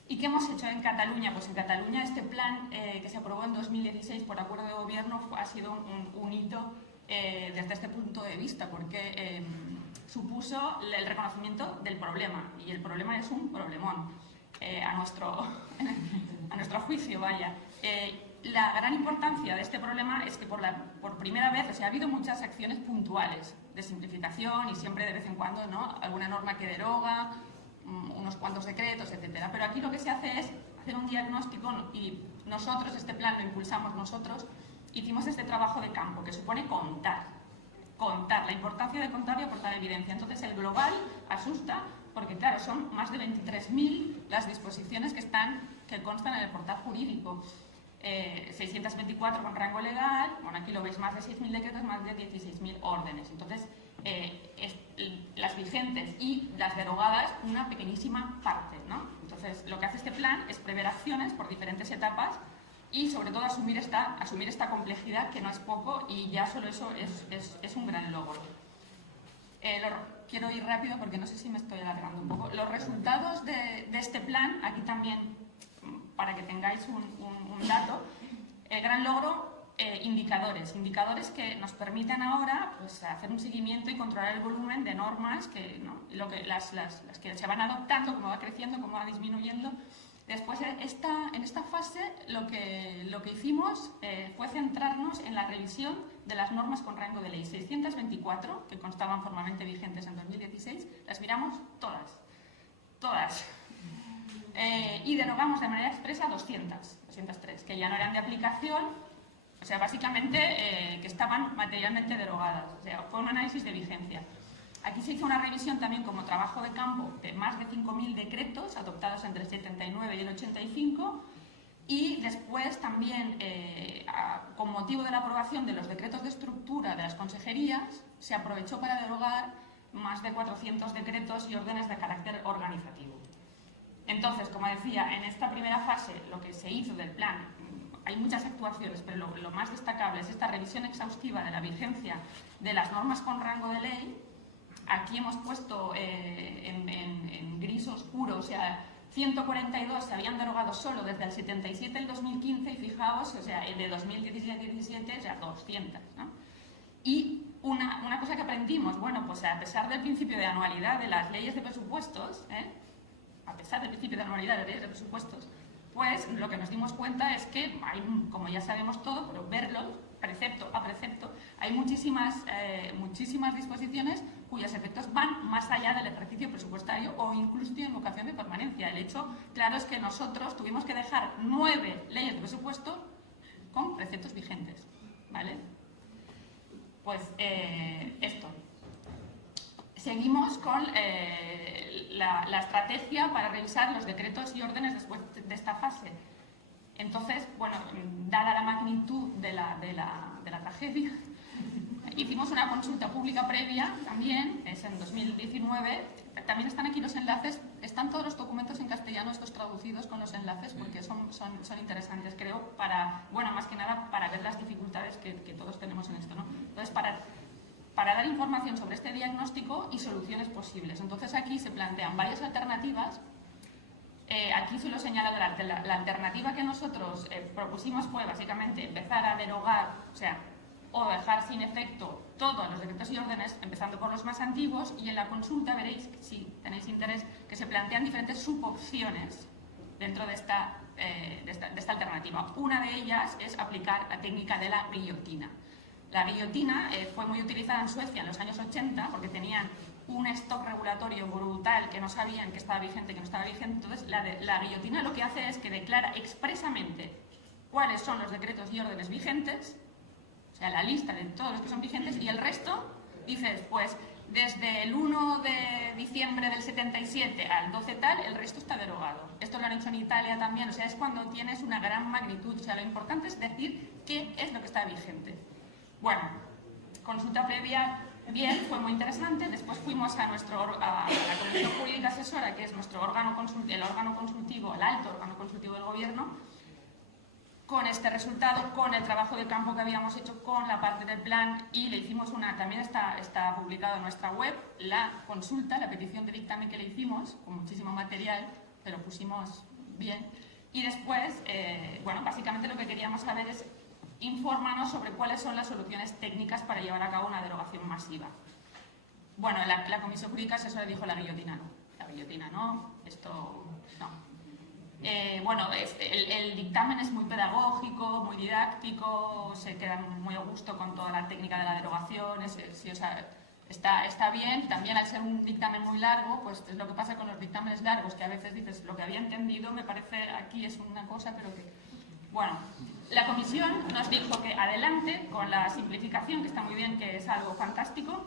¿Y qué hemos hecho en Cataluña? Pues en Cataluña este plan que se aprobó en 2016 por acuerdo de gobierno ha sido un hito desde este punto de vista, porque supuso el reconocimiento del problema, y el problema es un problemón, a nuestro juicio, vaya. La gran importancia de este problema es que por primera vez, o sea, ha habido muchas acciones puntuales de simplificación y siempre de vez en cuando, ¿no?, alguna norma que deroga, unos cuantos decretos, etcétera. Pero aquí lo que se hace es hacer un diagnóstico, y nosotros, este plan lo impulsamos nosotros, hicimos este trabajo de campo que supone contar, la importancia de contar y aportar evidencia. Entonces el global asusta porque, claro, son más de 23.000 las disposiciones que constan en el portal jurídico. 624 con rango legal, bueno, aquí lo veis, más de 6.000 decretos, más de 16.000 órdenes. Entonces, las vigentes y las derogadas, una pequeñísima parte, ¿no? Entonces, lo que hace este plan es prever acciones por diferentes etapas y, sobre todo, asumir esta complejidad, que no es poco, y ya solo eso es un gran logro. Quiero ir rápido porque no sé si me estoy alargando un poco. Los resultados de este plan, aquí también, para que tengáis un dato, el gran logro, indicadores que nos permiten ahora, pues, hacer un seguimiento y controlar el volumen de normas que, ¿no?, las que se van adoptando, cómo va creciendo, cómo va disminuyendo. Después, en esta fase, lo que hicimos fue centrarnos en la revisión de las normas con rango de ley. 624, que constaban formalmente vigentes en 2016, las miramos todas. y derogamos de manera expresa 203, que ya no eran de aplicación, o sea, básicamente que estaban materialmente derogadas. O sea, fue un análisis de vigencia. Aquí se hizo una revisión también como trabajo de campo de más de 5.000 decretos adoptados entre el 79 y el 85, y después también, con motivo de la aprobación de los decretos de estructura de las consejerías, se aprovechó para derogar más de 400 decretos y órdenes de carácter organizativo. Entonces, como decía, en esta primera fase lo que se hizo del plan, hay muchas actuaciones, pero lo más destacable es esta revisión exhaustiva de la vigencia de las normas con rango de ley. Aquí hemos puesto en gris oscuro, o sea, 142 se habían derogado solo desde el 77 al 2015 y fijaos, o sea, de 2017-17, o sea, 200, ¿no? Y una cosa que aprendimos, bueno, pues a pesar del principio de anualidad de las leyes de presupuestos, a pesar del principio de anualidad de las leyes de presupuestos, pues lo que nos dimos cuenta es que hay, como ya sabemos todo, pero verlo precepto a precepto, hay muchísimas disposiciones cuyos efectos van más allá del ejercicio presupuestario o incluso tienen vocación de permanencia. El hecho, claro, es que nosotros tuvimos que dejar 9 leyes de presupuesto con preceptos vigentes, ¿vale? Pues esto. Seguimos con la estrategia para revisar los decretos y órdenes después de esta fase. Entonces, bueno, dada la magnitud de la tragedia, hicimos una consulta pública previa también, es en 2019. También están aquí los enlaces, están todos los documentos en castellano, estos traducidos con los enlaces, porque son interesantes, creo, bueno, más que nada para ver las dificultades que todos tenemos en esto, ¿no? Entonces, para dar información sobre este diagnóstico y soluciones posibles. Entonces, aquí se plantean varias alternativas. Aquí solo señalo delante, la alternativa que nosotros propusimos fue básicamente empezar a derogar, o dejar sin efecto todos los decretos y órdenes, empezando por los más antiguos, y en la consulta veréis, si tenéis interés, que se plantean diferentes subopciones dentro de esta alternativa. Una de ellas es aplicar la técnica de la guillotina. La guillotina fue muy utilizada en Suecia en los años 80 porque tenían un stock regulatorio brutal que no sabían que estaba vigente, que no estaba vigente. Entonces, la guillotina lo que hace es que declara expresamente cuáles son los decretos y órdenes vigentes, o sea, la lista de todos los que son vigentes, y el resto, dices, pues, desde el 1 de diciembre del 77 al 12 tal, el resto está derogado. Esto lo han hecho en Italia también, o sea, es cuando tienes una gran magnitud. O sea, lo importante es decir qué es lo que está vigente. Bueno, consulta previa. Bien, fue muy interesante. Después fuimos a la Comisión Jurídica Asesora, que es nuestro el alto órgano consultivo del Gobierno, con este resultado, con el trabajo de campo que habíamos hecho, con la parte del plan, y le hicimos también está publicado en nuestra web, la consulta, la petición de dictamen que le hicimos, con muchísimo material, pero pusimos bien. Y después, bueno, básicamente lo que queríamos saber es infórmanos sobre cuáles son las soluciones técnicas para llevar a cabo una derogación masiva. Bueno, la Comisión Jurídica Asesora dijo la guillotina no, esto no. Bueno, el dictamen es muy pedagógico, muy didáctico, se queda muy a gusto con toda la técnica de la derogación, está bien. También al ser un dictamen muy largo, pues es lo que pasa con los dictámenes largos, que a veces dices, lo que había entendido me parece aquí es una cosa, pero que... Bueno, la comisión nos dijo que adelante con la simplificación, que está muy bien, que es algo fantástico,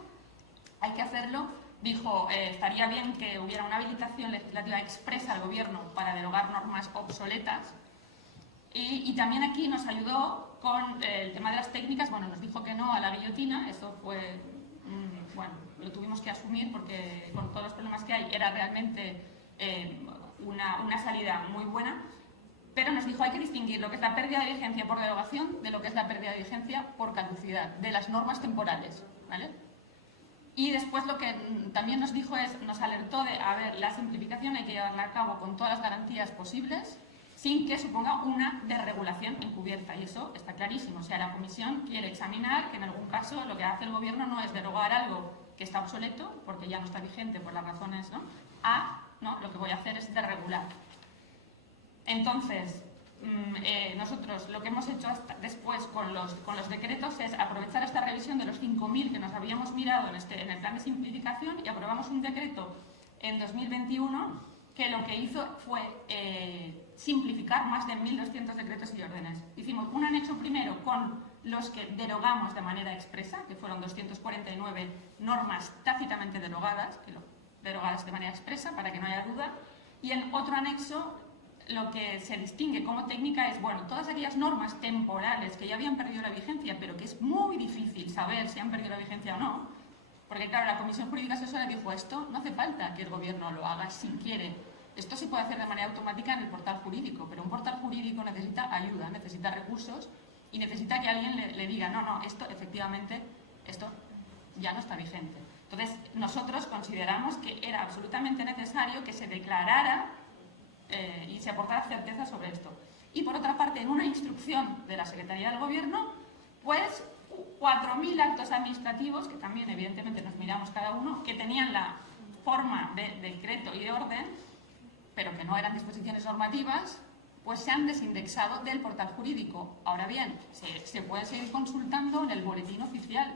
hay que hacerlo. Dijo, estaría bien que hubiera una habilitación legislativa expresa al Gobierno para derogar normas obsoletas. Y también aquí nos ayudó con el tema de las técnicas. Bueno, nos dijo que no a la guillotina. Eso fue, bueno, lo tuvimos que asumir porque con todos los problemas que hay era realmente una salida muy buena. Pero nos dijo, hay que distinguir lo que es la pérdida de vigencia por derogación de lo que es la pérdida de vigencia por caducidad, de las normas temporales, ¿vale? Y después lo que también nos dijo nos alertó de, a ver, la simplificación hay que llevarla a cabo con todas las garantías posibles, sin que suponga una desregulación encubierta, y eso está clarísimo. O sea, la comisión quiere examinar que en algún caso lo que hace el Gobierno no es derogar algo que está obsoleto, porque ya no está vigente por las razones, ¿no? Lo que voy a hacer es desregular. Entonces, nosotros lo que hemos hecho después con los decretos es aprovechar esta revisión de los 5.000 que nos habíamos mirado en el plan de simplificación, y aprobamos un decreto en 2021 que lo que hizo fue simplificar más de 1.200 decretos y órdenes. Hicimos un anexo primero con los que derogamos de manera expresa, que fueron 249 normas tácitamente derogadas, derogadas de manera expresa, para que no haya duda, y en otro anexo lo que se distingue como técnica es, bueno, todas aquellas normas temporales que ya habían perdido la vigencia, pero que es muy difícil saber si han perdido la vigencia o no, porque claro, la Comisión Jurídica Asesora dijo esto, no hace falta que el Gobierno lo haga si quiere. Esto se puede hacer de manera automática en el portal jurídico, pero un portal jurídico necesita ayuda, necesita recursos y necesita que alguien le diga, no, esto efectivamente, esto ya no está vigente. Entonces, nosotros consideramos que era absolutamente necesario que se declarara y se aportara certeza sobre esto. Y por otra parte, en una instrucción de la Secretaría del Gobierno, pues 4.000 actos administrativos, que también evidentemente nos miramos cada uno, que tenían la forma de decreto y de orden, pero que no eran disposiciones normativas, pues se han desindexado del portal jurídico. Ahora bien, se puede seguir consultando en el boletín oficial.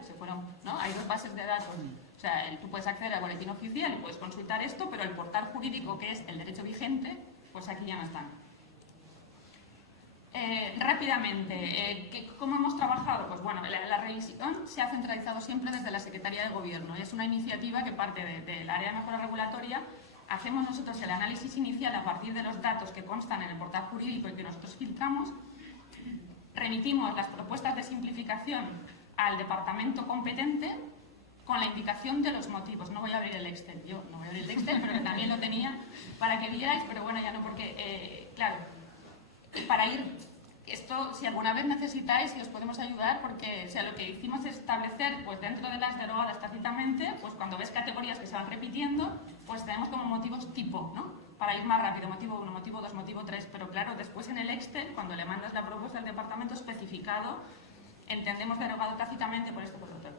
¿No? Hay dos bases de datos. O sea, tú puedes acceder al boletín oficial y puedes consultar esto, pero el portal jurídico, que es el derecho vigente, pues aquí ya no están. Rápidamente, ¿cómo hemos trabajado? Pues bueno, la revisión se ha centralizado siempre desde la Secretaría de Gobierno. Es una iniciativa que parte del área de mejora regulatoria. Hacemos nosotros el análisis inicial a partir de los datos que constan en el portal jurídico y que nosotros filtramos. Remitimos las propuestas de simplificación al departamento competente con la indicación de los motivos. No voy a abrir el Excel, yo no voy a abrir el Excel, pero que también lo tenía para que vierais, pero bueno, ya no, porque, claro, para ir, esto si alguna vez necesitáis y os podemos ayudar, porque lo que hicimos es establecer, pues dentro de las derogadas tácitamente, pues cuando ves categorías que se van repitiendo, pues tenemos como motivos tipo, ¿no? Para ir más rápido, motivo 1, motivo 2, motivo 3, pero claro, después en el Excel, cuando le mandas la propuesta al departamento especificado, entendemos derogado tácitamente por esto, por lo otro.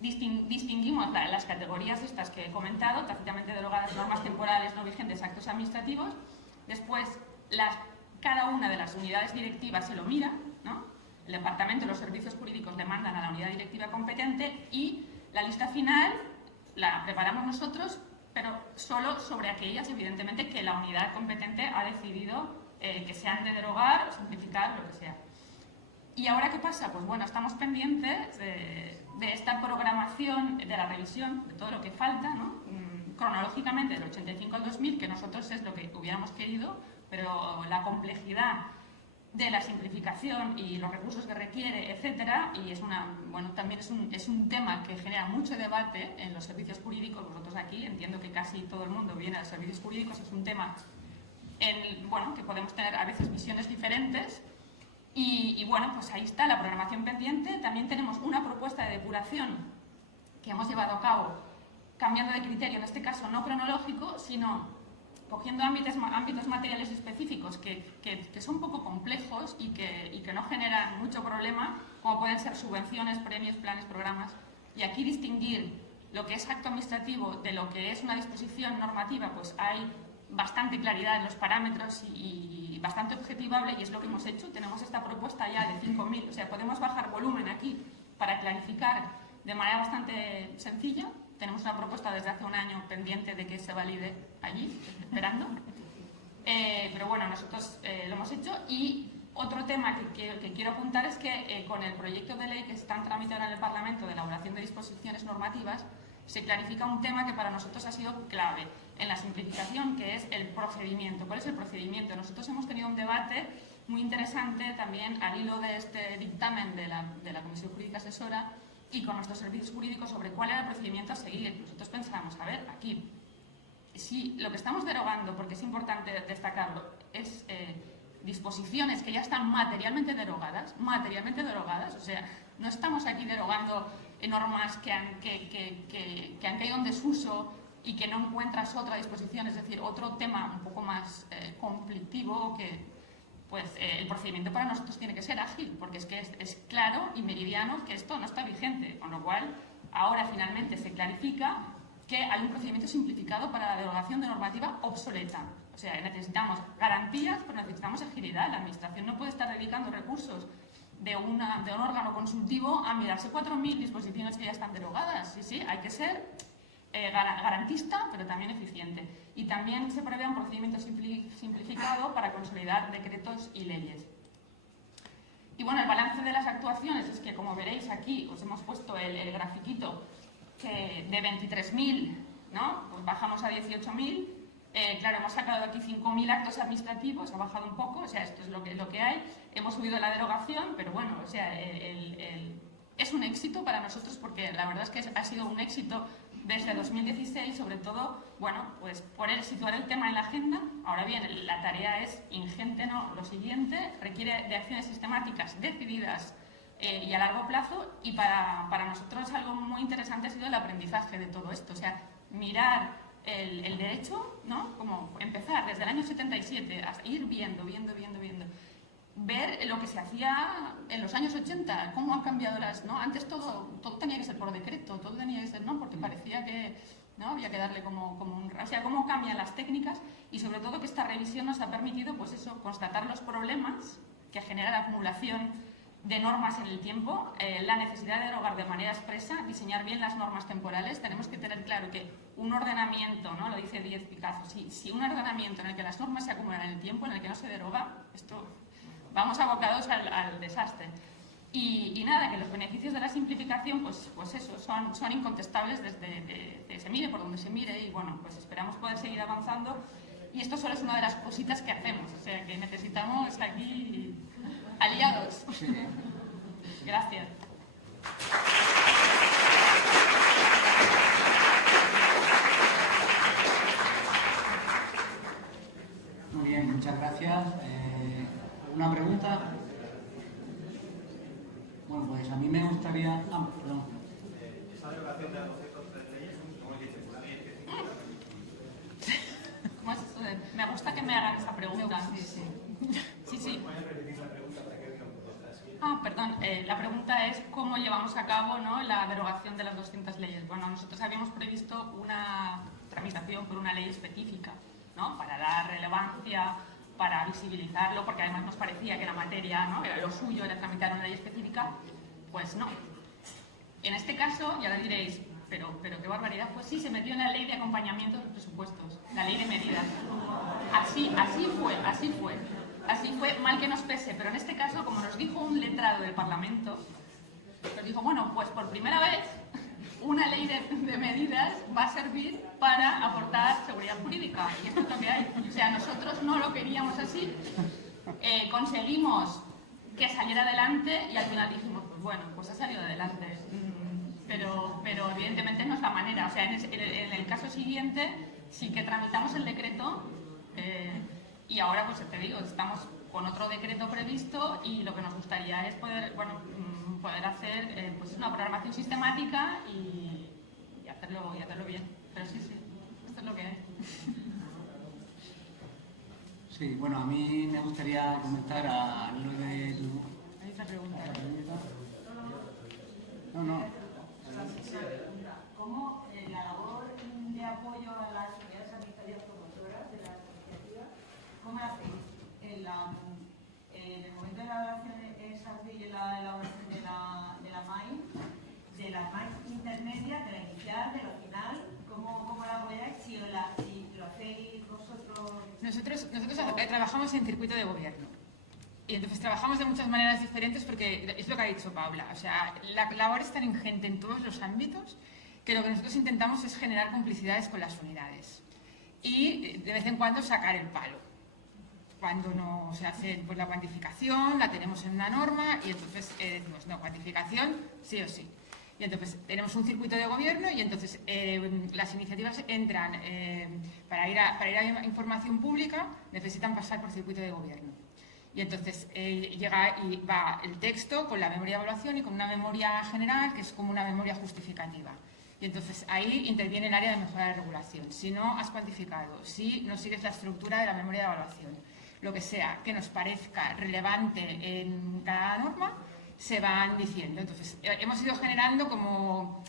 Distinguimos las categorías estas que he comentado, tácitamente derogadas, normas temporales no vigentes, actos administrativos. Después, cada una de las unidades directivas se lo mira, ¿no? El departamento y los servicios jurídicos le mandan a la unidad directiva competente y la lista final la preparamos nosotros, pero solo sobre aquellas, evidentemente, que la unidad competente ha decidido que se han de derogar o simplificar, lo que sea. ¿Y ahora qué pasa? Pues bueno, estamos pendientes de esta programación, de la revisión, de todo lo que falta, ¿no? Cronológicamente del 85 al 2000, que nosotros es lo que hubiéramos querido, pero la complejidad de la simplificación y los recursos que requiere, etcétera, y también es un tema que genera mucho debate en los servicios jurídicos. Vosotros aquí, entiendo que casi todo el mundo viene a los servicios jurídicos, es un tema que podemos tener a veces visiones diferentes. Y bueno, pues ahí está la programación pendiente. También tenemos una propuesta de depuración que hemos llevado a cabo cambiando de criterio, en este caso no cronológico, sino cogiendo ámbitos materiales específicos que son un poco complejos y que no generan mucho problema, como pueden ser subvenciones, premios, planes, programas. Y aquí distinguir lo que es acto administrativo de lo que es una disposición normativa, pues hay bastante claridad en los parámetros y bastante objetivable, y es lo que hemos hecho. Tenemos esta propuesta ya de 5.000, o sea, podemos bajar volumen aquí para clarificar de manera bastante sencilla. Tenemos una propuesta desde hace un año pendiente de que se valide allí, esperando. Pero bueno, nosotros lo hemos hecho. Y otro tema que quiero apuntar es que con el proyecto de ley que está en trámite ahora en el Parlamento de elaboración de disposiciones normativas, se clarifica un tema que para nosotros ha sido clave en la simplificación, que es el procedimiento. ¿Cuál es el procedimiento? Nosotros hemos tenido un debate muy interesante también al hilo de este dictamen de la Comisión Jurídica Asesora y con nuestros servicios jurídicos sobre cuál era el procedimiento a seguir. Nosotros pensábamos, a ver, aquí, si lo que estamos derogando, porque es importante destacarlo, es disposiciones que ya están materialmente derogadas, o sea, no estamos aquí derogando normas que han caído en desuso y que no encuentras otra disposición, es decir, otro tema un poco más conflictivo, que pues el procedimiento para nosotros tiene que ser ágil, porque es que es claro y meridiano que esto no está vigente, con lo cual ahora finalmente se clarifica que hay un procedimiento simplificado para la derogación de normativa obsoleta. O sea, necesitamos garantías, pero necesitamos agilidad. La Administración no puede estar dedicando recursos de un órgano consultivo a mirarse 4.000 disposiciones que ya están derogadas. Sí, hay que ser garantista, pero también eficiente. Y también se prevé un procedimiento simplificado para consolidar decretos y leyes. Y bueno, el balance de las actuaciones es que, como veréis aquí, os hemos puesto el grafiquito que de 23.000, ¿no? Pues bajamos a 18.000. Claro, hemos sacado aquí 5.000 actos administrativos, ha bajado un poco, o sea, esto es lo que hay. Hemos subido la derogación, pero bueno, o sea, es un éxito para nosotros porque la verdad es que ha sido un éxito desde 2016, sobre todo, bueno, pues situar el tema en la agenda. Ahora bien, la tarea es ingente, ¿no? Lo siguiente requiere de acciones sistemáticas decididas y a largo plazo, y para nosotros algo muy interesante ha sido el aprendizaje de todo esto, o sea, mirar el derecho, ¿no? Como empezar desde el año 77 hasta ir viendo, ver lo que se hacía en los años 80, cómo han cambiado ¿no? Antes todo tenía que ser por decreto, todo tenía que ser, ¿no? Porque parecía que, ¿no? Había que darle como o sea, cómo cambian las técnicas, y sobre todo que esta revisión nos ha permitido, pues eso, constatar los problemas que genera la acumulación de normas en el tiempo, la necesidad de derogar de manera expresa, diseñar bien las normas temporales. Tenemos que tener claro que un ordenamiento, ¿no? Lo dice Díez Picazo, si un ordenamiento en el que las normas se acumulan en el tiempo, en el que no se deroga, esto vamos abocados al desastre. Y nada, que los beneficios de la simplificación, pues eso, son incontestables desde se mire por donde se mire, y bueno, pues esperamos poder seguir avanzando. Y esto solo es una de las cositas que hacemos, o sea que necesitamos aquí aliados. Sí. Gracias. Muy bien, muchas gracias. ¿Una pregunta? Bueno, pues a mí me gustaría... perdón. Esa derogación de las 203 leyes, ¿cómo dice? ¿Una ley específica? ¿Cómo es eso de? Me gusta que me hagan esa pregunta. Sí. ¿Puedes repetir la pregunta para que vean un poco atrás? Perdón. La pregunta es cómo llevamos a cabo, ¿no? La derogación de las 200 leyes. Bueno, nosotros habíamos previsto una tramitación por una ley específica, ¿no? Para dar relevancia, para visibilizarlo, porque además nos parecía que la materia, ¿no? Era lo suyo, era tramitar una ley específica. Pues no. En este caso, ya lo diréis, pero qué barbaridad, pues sí, se metió en la ley de acompañamiento de los presupuestos, la ley de medidas. Así fue, mal que nos pese, pero en este caso, como nos dijo un letrado del Parlamento, nos dijo, bueno, pues por primera vez una ley de medidas va a servir para aportar seguridad jurídica, y esto es lo que hay. O sea, nosotros no lo queríamos así, conseguimos que saliera adelante, y al final dijimos, pues bueno, pues ha salido adelante. Pero evidentemente no es la manera. O sea, en el caso siguiente sí que tramitamos el decreto, y ahora, pues te digo, estamos con otro decreto previsto, y lo que nos gustaría es poder hacer pues una programación sistemática y hacerlo bien. Pero sí, esto es lo que es. Sí, bueno, a mí me gustaría comentar a lo de tu... Hay otra pregunta. No. ¿Cómo la labor de apoyo a las unidades sanitarias promotoras de las iniciativas, cómo la hacéis? En el momento de la elaboración de esas leyes, la elaboración de la MAI, de la MAI intermedia, de la inicial, de la final, ¿cómo la apoyáis? Si lo hacéis vosotros... Nosotros trabajamos en circuito de gobierno. Y entonces trabajamos de muchas maneras diferentes, porque es lo que ha dicho Paula. O sea, la labor es tan ingente en todos los ámbitos que lo que nosotros intentamos es generar complicidades con las unidades. Y de vez en cuando sacar el palo. Cuando no se hace pues, la cuantificación, la tenemos en una norma, y entonces decimos, no, cuantificación sí o sí. Y entonces tenemos un circuito de gobierno, y entonces las iniciativas entran para ir a información pública, necesitan pasar por circuito de gobierno. Y entonces llega y va el texto con la memoria de evaluación y con una memoria general, que es como una memoria justificativa. Y entonces ahí interviene el área de mejora de regulación. Si no has cuantificado, si no sigues la estructura de la memoria de evaluación, lo que sea que nos parezca relevante en cada norma, se van diciendo. Entonces, hemos ido generando como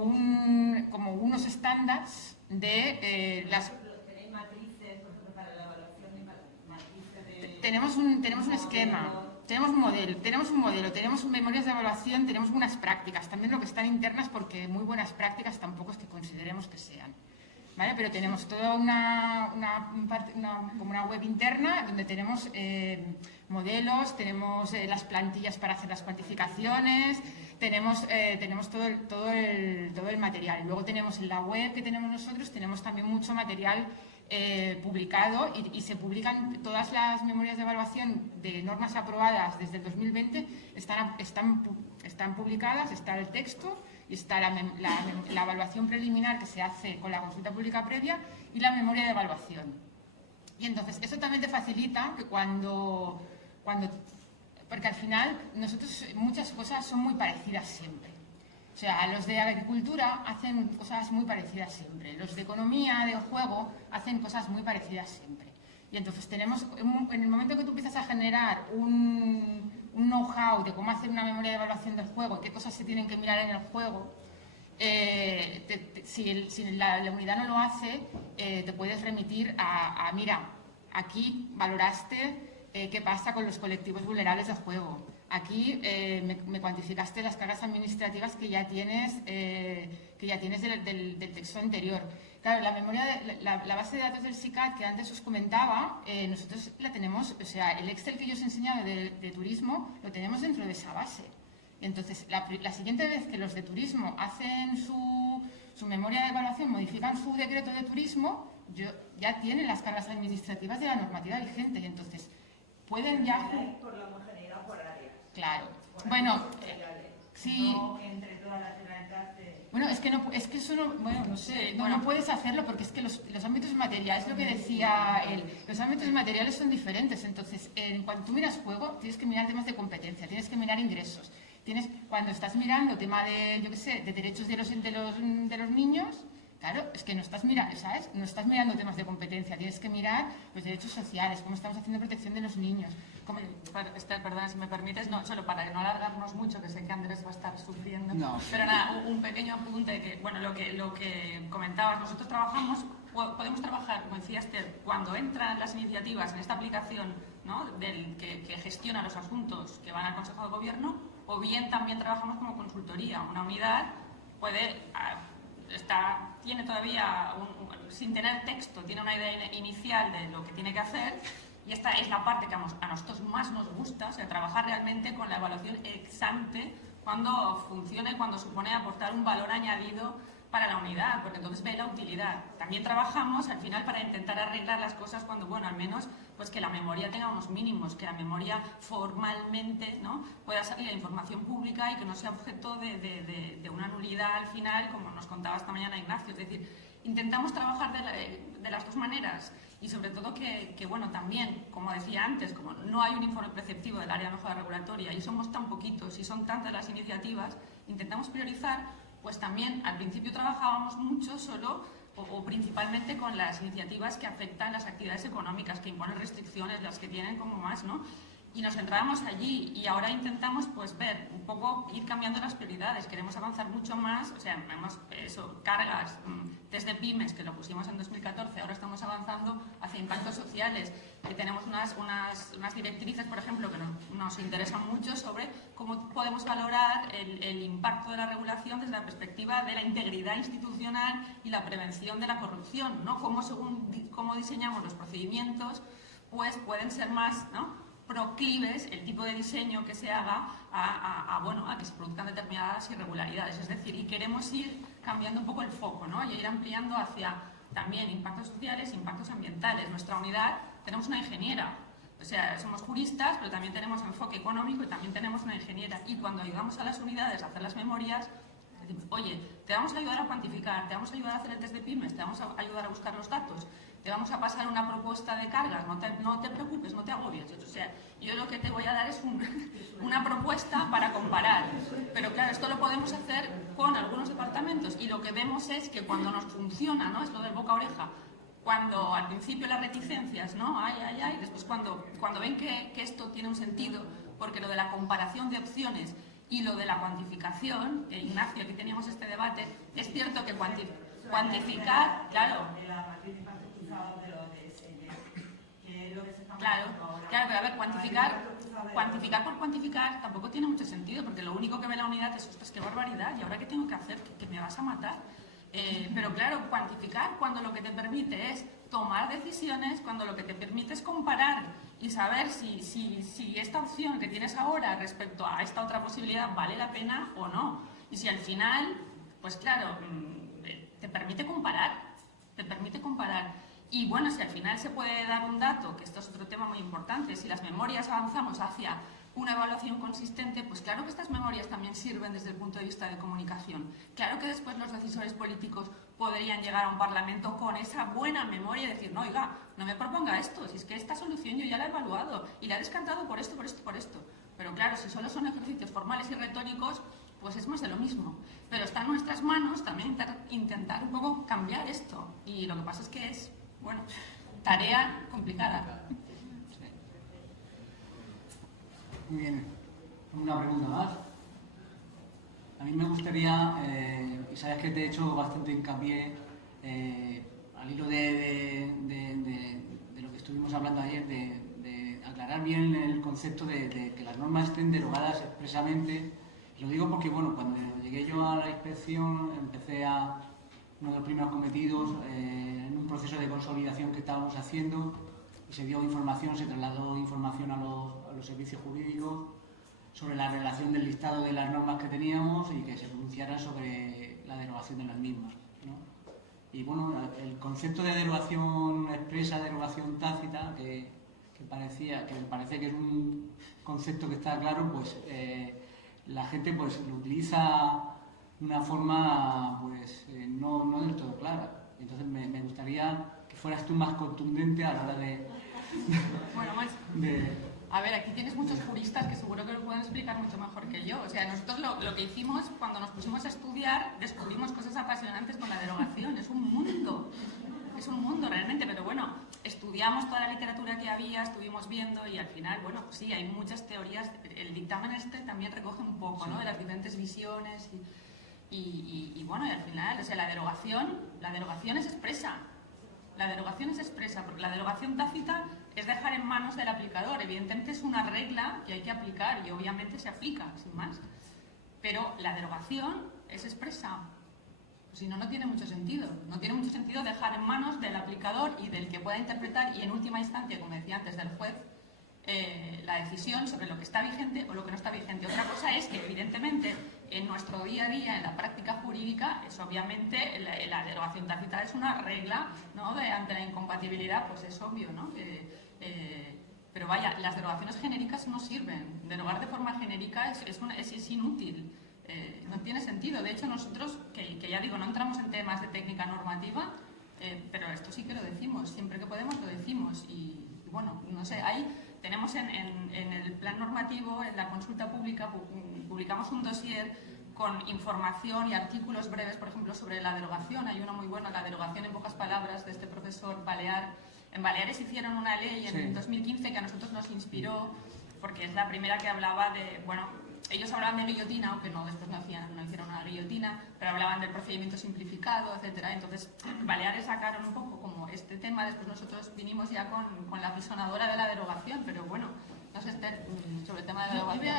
unos estándares de las... ¿Tenéis matrices, por ejemplo, para la evaluación de matrices de... Tenemos un esquema. tenemos un modelo, tenemos memorias de evaluación, tenemos buenas prácticas, también lo que están internas, porque muy buenas prácticas tampoco es que consideremos que sean. ¿Vale? Pero tenemos toda como una web interna donde tenemos modelos, tenemos las plantillas para hacer las cuantificaciones, tenemos todo el material. Luego tenemos en la web que tenemos nosotros, tenemos también mucho material publicado y se publican todas las memorias de evaluación de normas aprobadas desde el 2020, están publicadas, está el texto y está la evaluación preliminar que se hace con la consulta pública previa y la memoria de evaluación. Y entonces eso también te facilita que porque al final nosotros muchas cosas son muy parecidas siempre. O sea, los de agricultura hacen cosas muy parecidas siempre, los de economía, de juego, hacen cosas muy parecidas siempre. Y entonces tenemos, en el momento que tú empiezas a generar un know-how de cómo hacer una memoria de evaluación del juego, qué cosas se tienen que mirar en el juego, si la unidad no lo hace, te puedes remitir a mira, aquí valoraste qué pasa con los colectivos vulnerables del juego. Aquí me cuantificaste las cargas administrativas que ya tienes del texto anterior. Claro, la base de datos del SICAD que antes os comentaba, nosotros la tenemos, o sea, el Excel que yo os he enseñado de turismo lo tenemos dentro de esa base. Entonces, la siguiente vez que los de turismo hacen su memoria de evaluación, modifican su decreto de turismo, ya tienen las cargas administrativas de la normativa vigente. Y entonces, pueden ya... Por la homogeneidad por áreas. Claro. Bueno, sí. No entre todas las Generalitat de... Bueno, es que eso no, bueno, no sé, no puedes hacerlo porque es que los ámbitos materiales, es lo que decía él, los ámbitos materiales son diferentes. Entonces, cuando tú miras juego, tienes que mirar temas de competencia, tienes que mirar ingresos. Cuando estás mirando tema de, yo qué sé, de derechos de los niños, claro, es que no estás mirando, ¿sabes? No estás mirando temas de competencia, tienes que mirar los derechos sociales, cómo estamos haciendo protección de los niños. Esther, perdona si me permites, no, solo para no alargarnos mucho, que sé que Andrés va a estar sufriendo, no. Pero nada, un pequeño apunte, que bueno, lo que comentabas, nosotros podemos trabajar, como decía Esther, cuando entran las iniciativas en esta aplicación, ¿no?, que gestiona los asuntos que van al Consejo de Gobierno, o bien también trabajamos como consultoría. Una unidad tiene todavía, sin tener texto, tiene una idea inicial de lo que tiene que hacer, y esta es la parte que a nosotros más nos gusta, o sea, trabajar realmente con la evaluación ex ante, cuando funciona y cuando supone aportar un valor añadido para la unidad, porque entonces ve la utilidad. También trabajamos al final para intentar arreglar las cosas cuando, bueno, al menos pues que la memoria tenga unos mínimos, que la memoria formalmente, ¿no?, pueda salir a información pública y que no sea objeto de una nulidad al final, como nos contaba esta mañana Ignacio. Es decir, intentamos trabajar de las dos maneras y sobre todo que, bueno, también, como decía antes, como no hay un informe preceptivo del área de mejora regulatoria y somos tan poquitos y son tantas las iniciativas, intentamos priorizar. Pues también al principio trabajábamos mucho solo o principalmente con las iniciativas que afectan las actividades económicas, que imponen restricciones, las que tienen como más, ¿no? Y nos centrábamos allí y ahora intentamos pues ver un poco, ir cambiando las prioridades. Queremos avanzar mucho más, o sea, hemos cargas desde pymes, que lo pusimos en 2014, ahora estamos avanzando hacia impactos sociales. Y tenemos unas directrices, por ejemplo, que nos interesan mucho sobre cómo podemos valorar el impacto de la regulación desde la perspectiva de la integridad institucional y la prevención de la corrupción, ¿no? Cómo diseñamos los procedimientos, pues pueden ser más, ¿no?, proclives el tipo de diseño que se haga a que se produzcan determinadas irregularidades. Es decir, y queremos ir cambiando un poco el foco, ¿no?, y ir ampliando hacia también impactos sociales, impactos ambientales. Nuestra unidad, tenemos una ingeniera, o sea, somos juristas, pero también tenemos enfoque económico y también tenemos una ingeniera. Y cuando ayudamos a las unidades a hacer las memorias, decimos, oye, te vamos a ayudar a cuantificar, te vamos a ayudar a hacer el test de pymes, te vamos a ayudar a buscar los datos, te vamos a pasar una propuesta de cargas, no te preocupes, no te agobies. O sea, yo lo que te voy a dar es una propuesta para comparar. Pero claro, esto lo podemos hacer con algunos departamentos y lo que vemos es que cuando nos funciona, ¿no?, es lo del boca a oreja, cuando al principio las reticencias, ¿no?, después cuando ven que esto tiene un sentido, porque lo de la comparación de opciones y lo de la cuantificación, Ignacio, aquí teníamos este debate, es cierto que cuantificar, claro, de lo de SL, que es lo que se está claro, pero a ver, cuantificar cuantificar por cuantificar tampoco tiene mucho sentido, porque lo único que ve la unidad es, ostras, qué barbaridad, ¿y ahora qué tengo que hacer? Que me vas a matar. Pero claro, cuantificar cuando lo que te permite es tomar decisiones, cuando lo que te permite es comparar y saber si esta opción que tienes ahora respecto a esta otra posibilidad vale la pena o no. Y si al final, pues claro, te permite comparar, Y bueno, si al final se puede dar un dato, que esto es otro tema muy importante, si las memorias avanzamos hacia una evaluación consistente, pues claro que estas memorias también sirven desde el punto de vista de comunicación. Claro que después los decisores políticos podrían llegar a un parlamento con esa buena memoria y decir, no, oiga, no me proponga esto, si es que esta solución yo ya la he evaluado y la he descartado por esto. Pero claro, si solo son ejercicios formales y retóricos, pues es más de lo mismo. Pero está en nuestras manos también intentar un poco cambiar esto. Y lo que pasa es que es, bueno, tarea complicada. Muy bien, una pregunta más. A mí me gustaría, y sabes que te he hecho bastante hincapié al hilo de lo que estuvimos hablando ayer, de aclarar bien el concepto de que las normas estén derogadas expresamente. Lo digo porque, bueno, cuando llegué yo a la inspección, uno de los primeros cometidos en un proceso de consolidación que estábamos haciendo, y se dio información, se trasladó información a los servicios jurídicos sobre la relación del listado de las normas que teníamos y que se pronunciara sobre la derogación de las mismas, ¿no? Y bueno, el concepto de derogación expresa, derogación tácita, que me parece que es un concepto que está claro, pues la gente pues lo utiliza de una forma pues no del todo clara. Entonces me gustaría que fueras tú más contundente a la hora de... Bueno, a ver, aquí tienes muchos juristas que seguro que lo pueden explicar mucho mejor que yo. O sea, nosotros lo que hicimos cuando nos pusimos a estudiar, descubrimos cosas apasionantes con la derogación. Es un mundo realmente, pero bueno, estudiamos toda la literatura que había, estuvimos viendo y al final, bueno, sí, hay muchas teorías. El dictamen este también recoge un poco, ¿no?, de las diferentes visiones y bueno, y al final, o sea, la derogación es expresa. La derogación es expresa, porque la derogación tácita es dejar en manos del aplicador. Evidentemente es una regla que hay que aplicar y obviamente se aplica, sin más. Pero la derogación es expresa. Pues si no, no tiene mucho sentido. No tiene mucho sentido dejar en manos del aplicador y del que pueda interpretar y en última instancia, como decía antes, del juez, la decisión sobre lo que está vigente o lo que no está vigente. Otra cosa es que, evidentemente, en nuestro día a día, en la práctica jurídica, es obviamente la derogación tácita es una regla, ¿no?, ante la incompatibilidad, pues es obvio, ¿no? Pero vaya, las derogaciones genéricas no sirven. Derogar de forma genérica es inútil. No tiene sentido. De hecho, nosotros, que ya digo, no entramos en temas de técnica normativa, pero esto sí que lo decimos. Siempre que podemos lo decimos. Y bueno, no sé, tenemos en el plan normativo, en la consulta pública, publicamos un dossier con información y artículos breves, por ejemplo, sobre la derogación. Hay uno muy bueno, la derogación en pocas palabras, de este profesor Balear. En Baleares hicieron una ley en 2015 que a nosotros nos inspiró, porque es la primera que hablaba de, bueno, ellos hablaban de guillotina, aunque después no hicieron una guillotina, pero hablaban del procedimiento simplificado, etcétera. Entonces, Baleares sacaron un poco como este tema, después nosotros vinimos ya con la pisonadora de la derogación, pero bueno, no sé, Esther, sobre el tema de la derogación.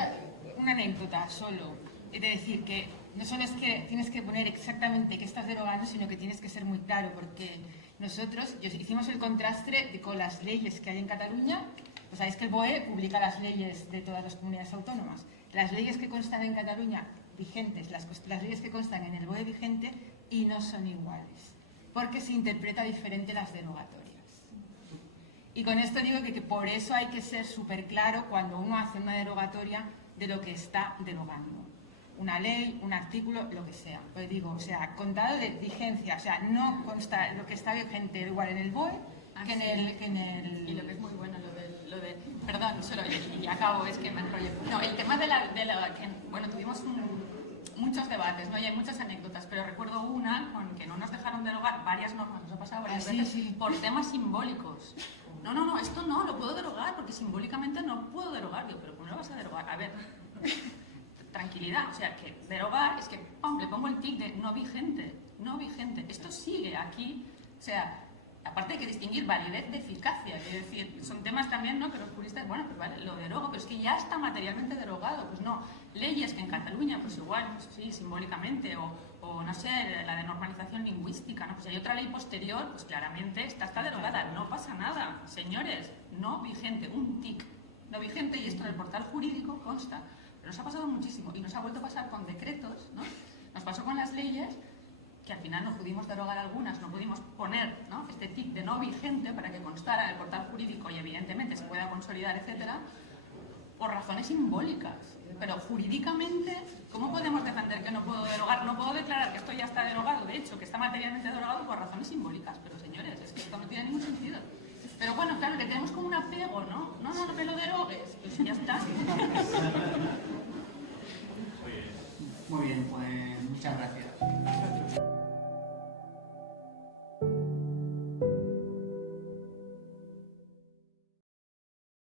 Una anécdota solo, es decir, que no solo es que tienes que poner exactamente qué estás derogando, sino que tienes que ser muy claro, porque nosotros hicimos el contraste con las leyes que hay en Cataluña. Pues sabéis que el BOE publica las leyes de todas las comunidades autónomas. Las leyes que constan en Cataluña vigentes, las leyes que constan en el BOE vigente, y no son iguales, porque se interpreta diferente las derogatorias. Y con esto digo que por eso hay que ser súper claro cuando uno hace una derogatoria de lo que está derogando. Una ley, un artículo, lo que sea. Pues digo, o sea, contado de vigencia, o sea, no consta lo que está vigente igual en el BOE que en el... Y lo que es muy bueno, lo de perdón, solo y acabo, es que me enrollo. No, el tema bueno, tuvimos muchos debates, ¿no? Y hay muchas anécdotas, pero recuerdo una con que no nos dejaron derogar varias normas, nos ha pasado varias veces, por temas simbólicos. No, esto no, lo puedo derogar, porque simbólicamente no puedo derogar. Digo, pero ¿cómo lo vas a derogar? A ver, tranquilidad, o sea, que derogar es que, ¡pum!, le pongo el tic de no vigente. Esto sigue aquí, o sea, aparte hay que distinguir validez de eficacia, es decir, son temas también, ¿no?, que los juristas, bueno, pues vale, lo derogo, pero es que ya está materialmente derogado, pues no, leyes que en Cataluña, pues igual, pues sí, simbólicamente, o no sé, la de normalización lingüística, ¿no? Pues hay otra ley posterior, pues claramente está derogada, no pasa nada, señores, no vigente, un TIC, no vigente, y esto en el portal jurídico consta, pero nos ha pasado muchísimo, y nos ha vuelto a pasar con decretos, ¿no? Nos pasó con las leyes, que al final no pudimos derogar algunas, no pudimos poner, ¿no?, este TIC de no vigente para que constara en el portal jurídico y evidentemente se pueda consolidar, etcétera, por razones simbólicas. Pero jurídicamente, ¿cómo podemos defender que no puedo derogar? No puedo declarar que esto ya está derogado, de hecho, que está materialmente derogado por razones simbólicas. Pero señores, es que esto no tiene ningún sentido. Pero bueno, claro, que tenemos como un apego, ¿no? No me lo derogues, pues ya está. Muy bien, pues muchas gracias.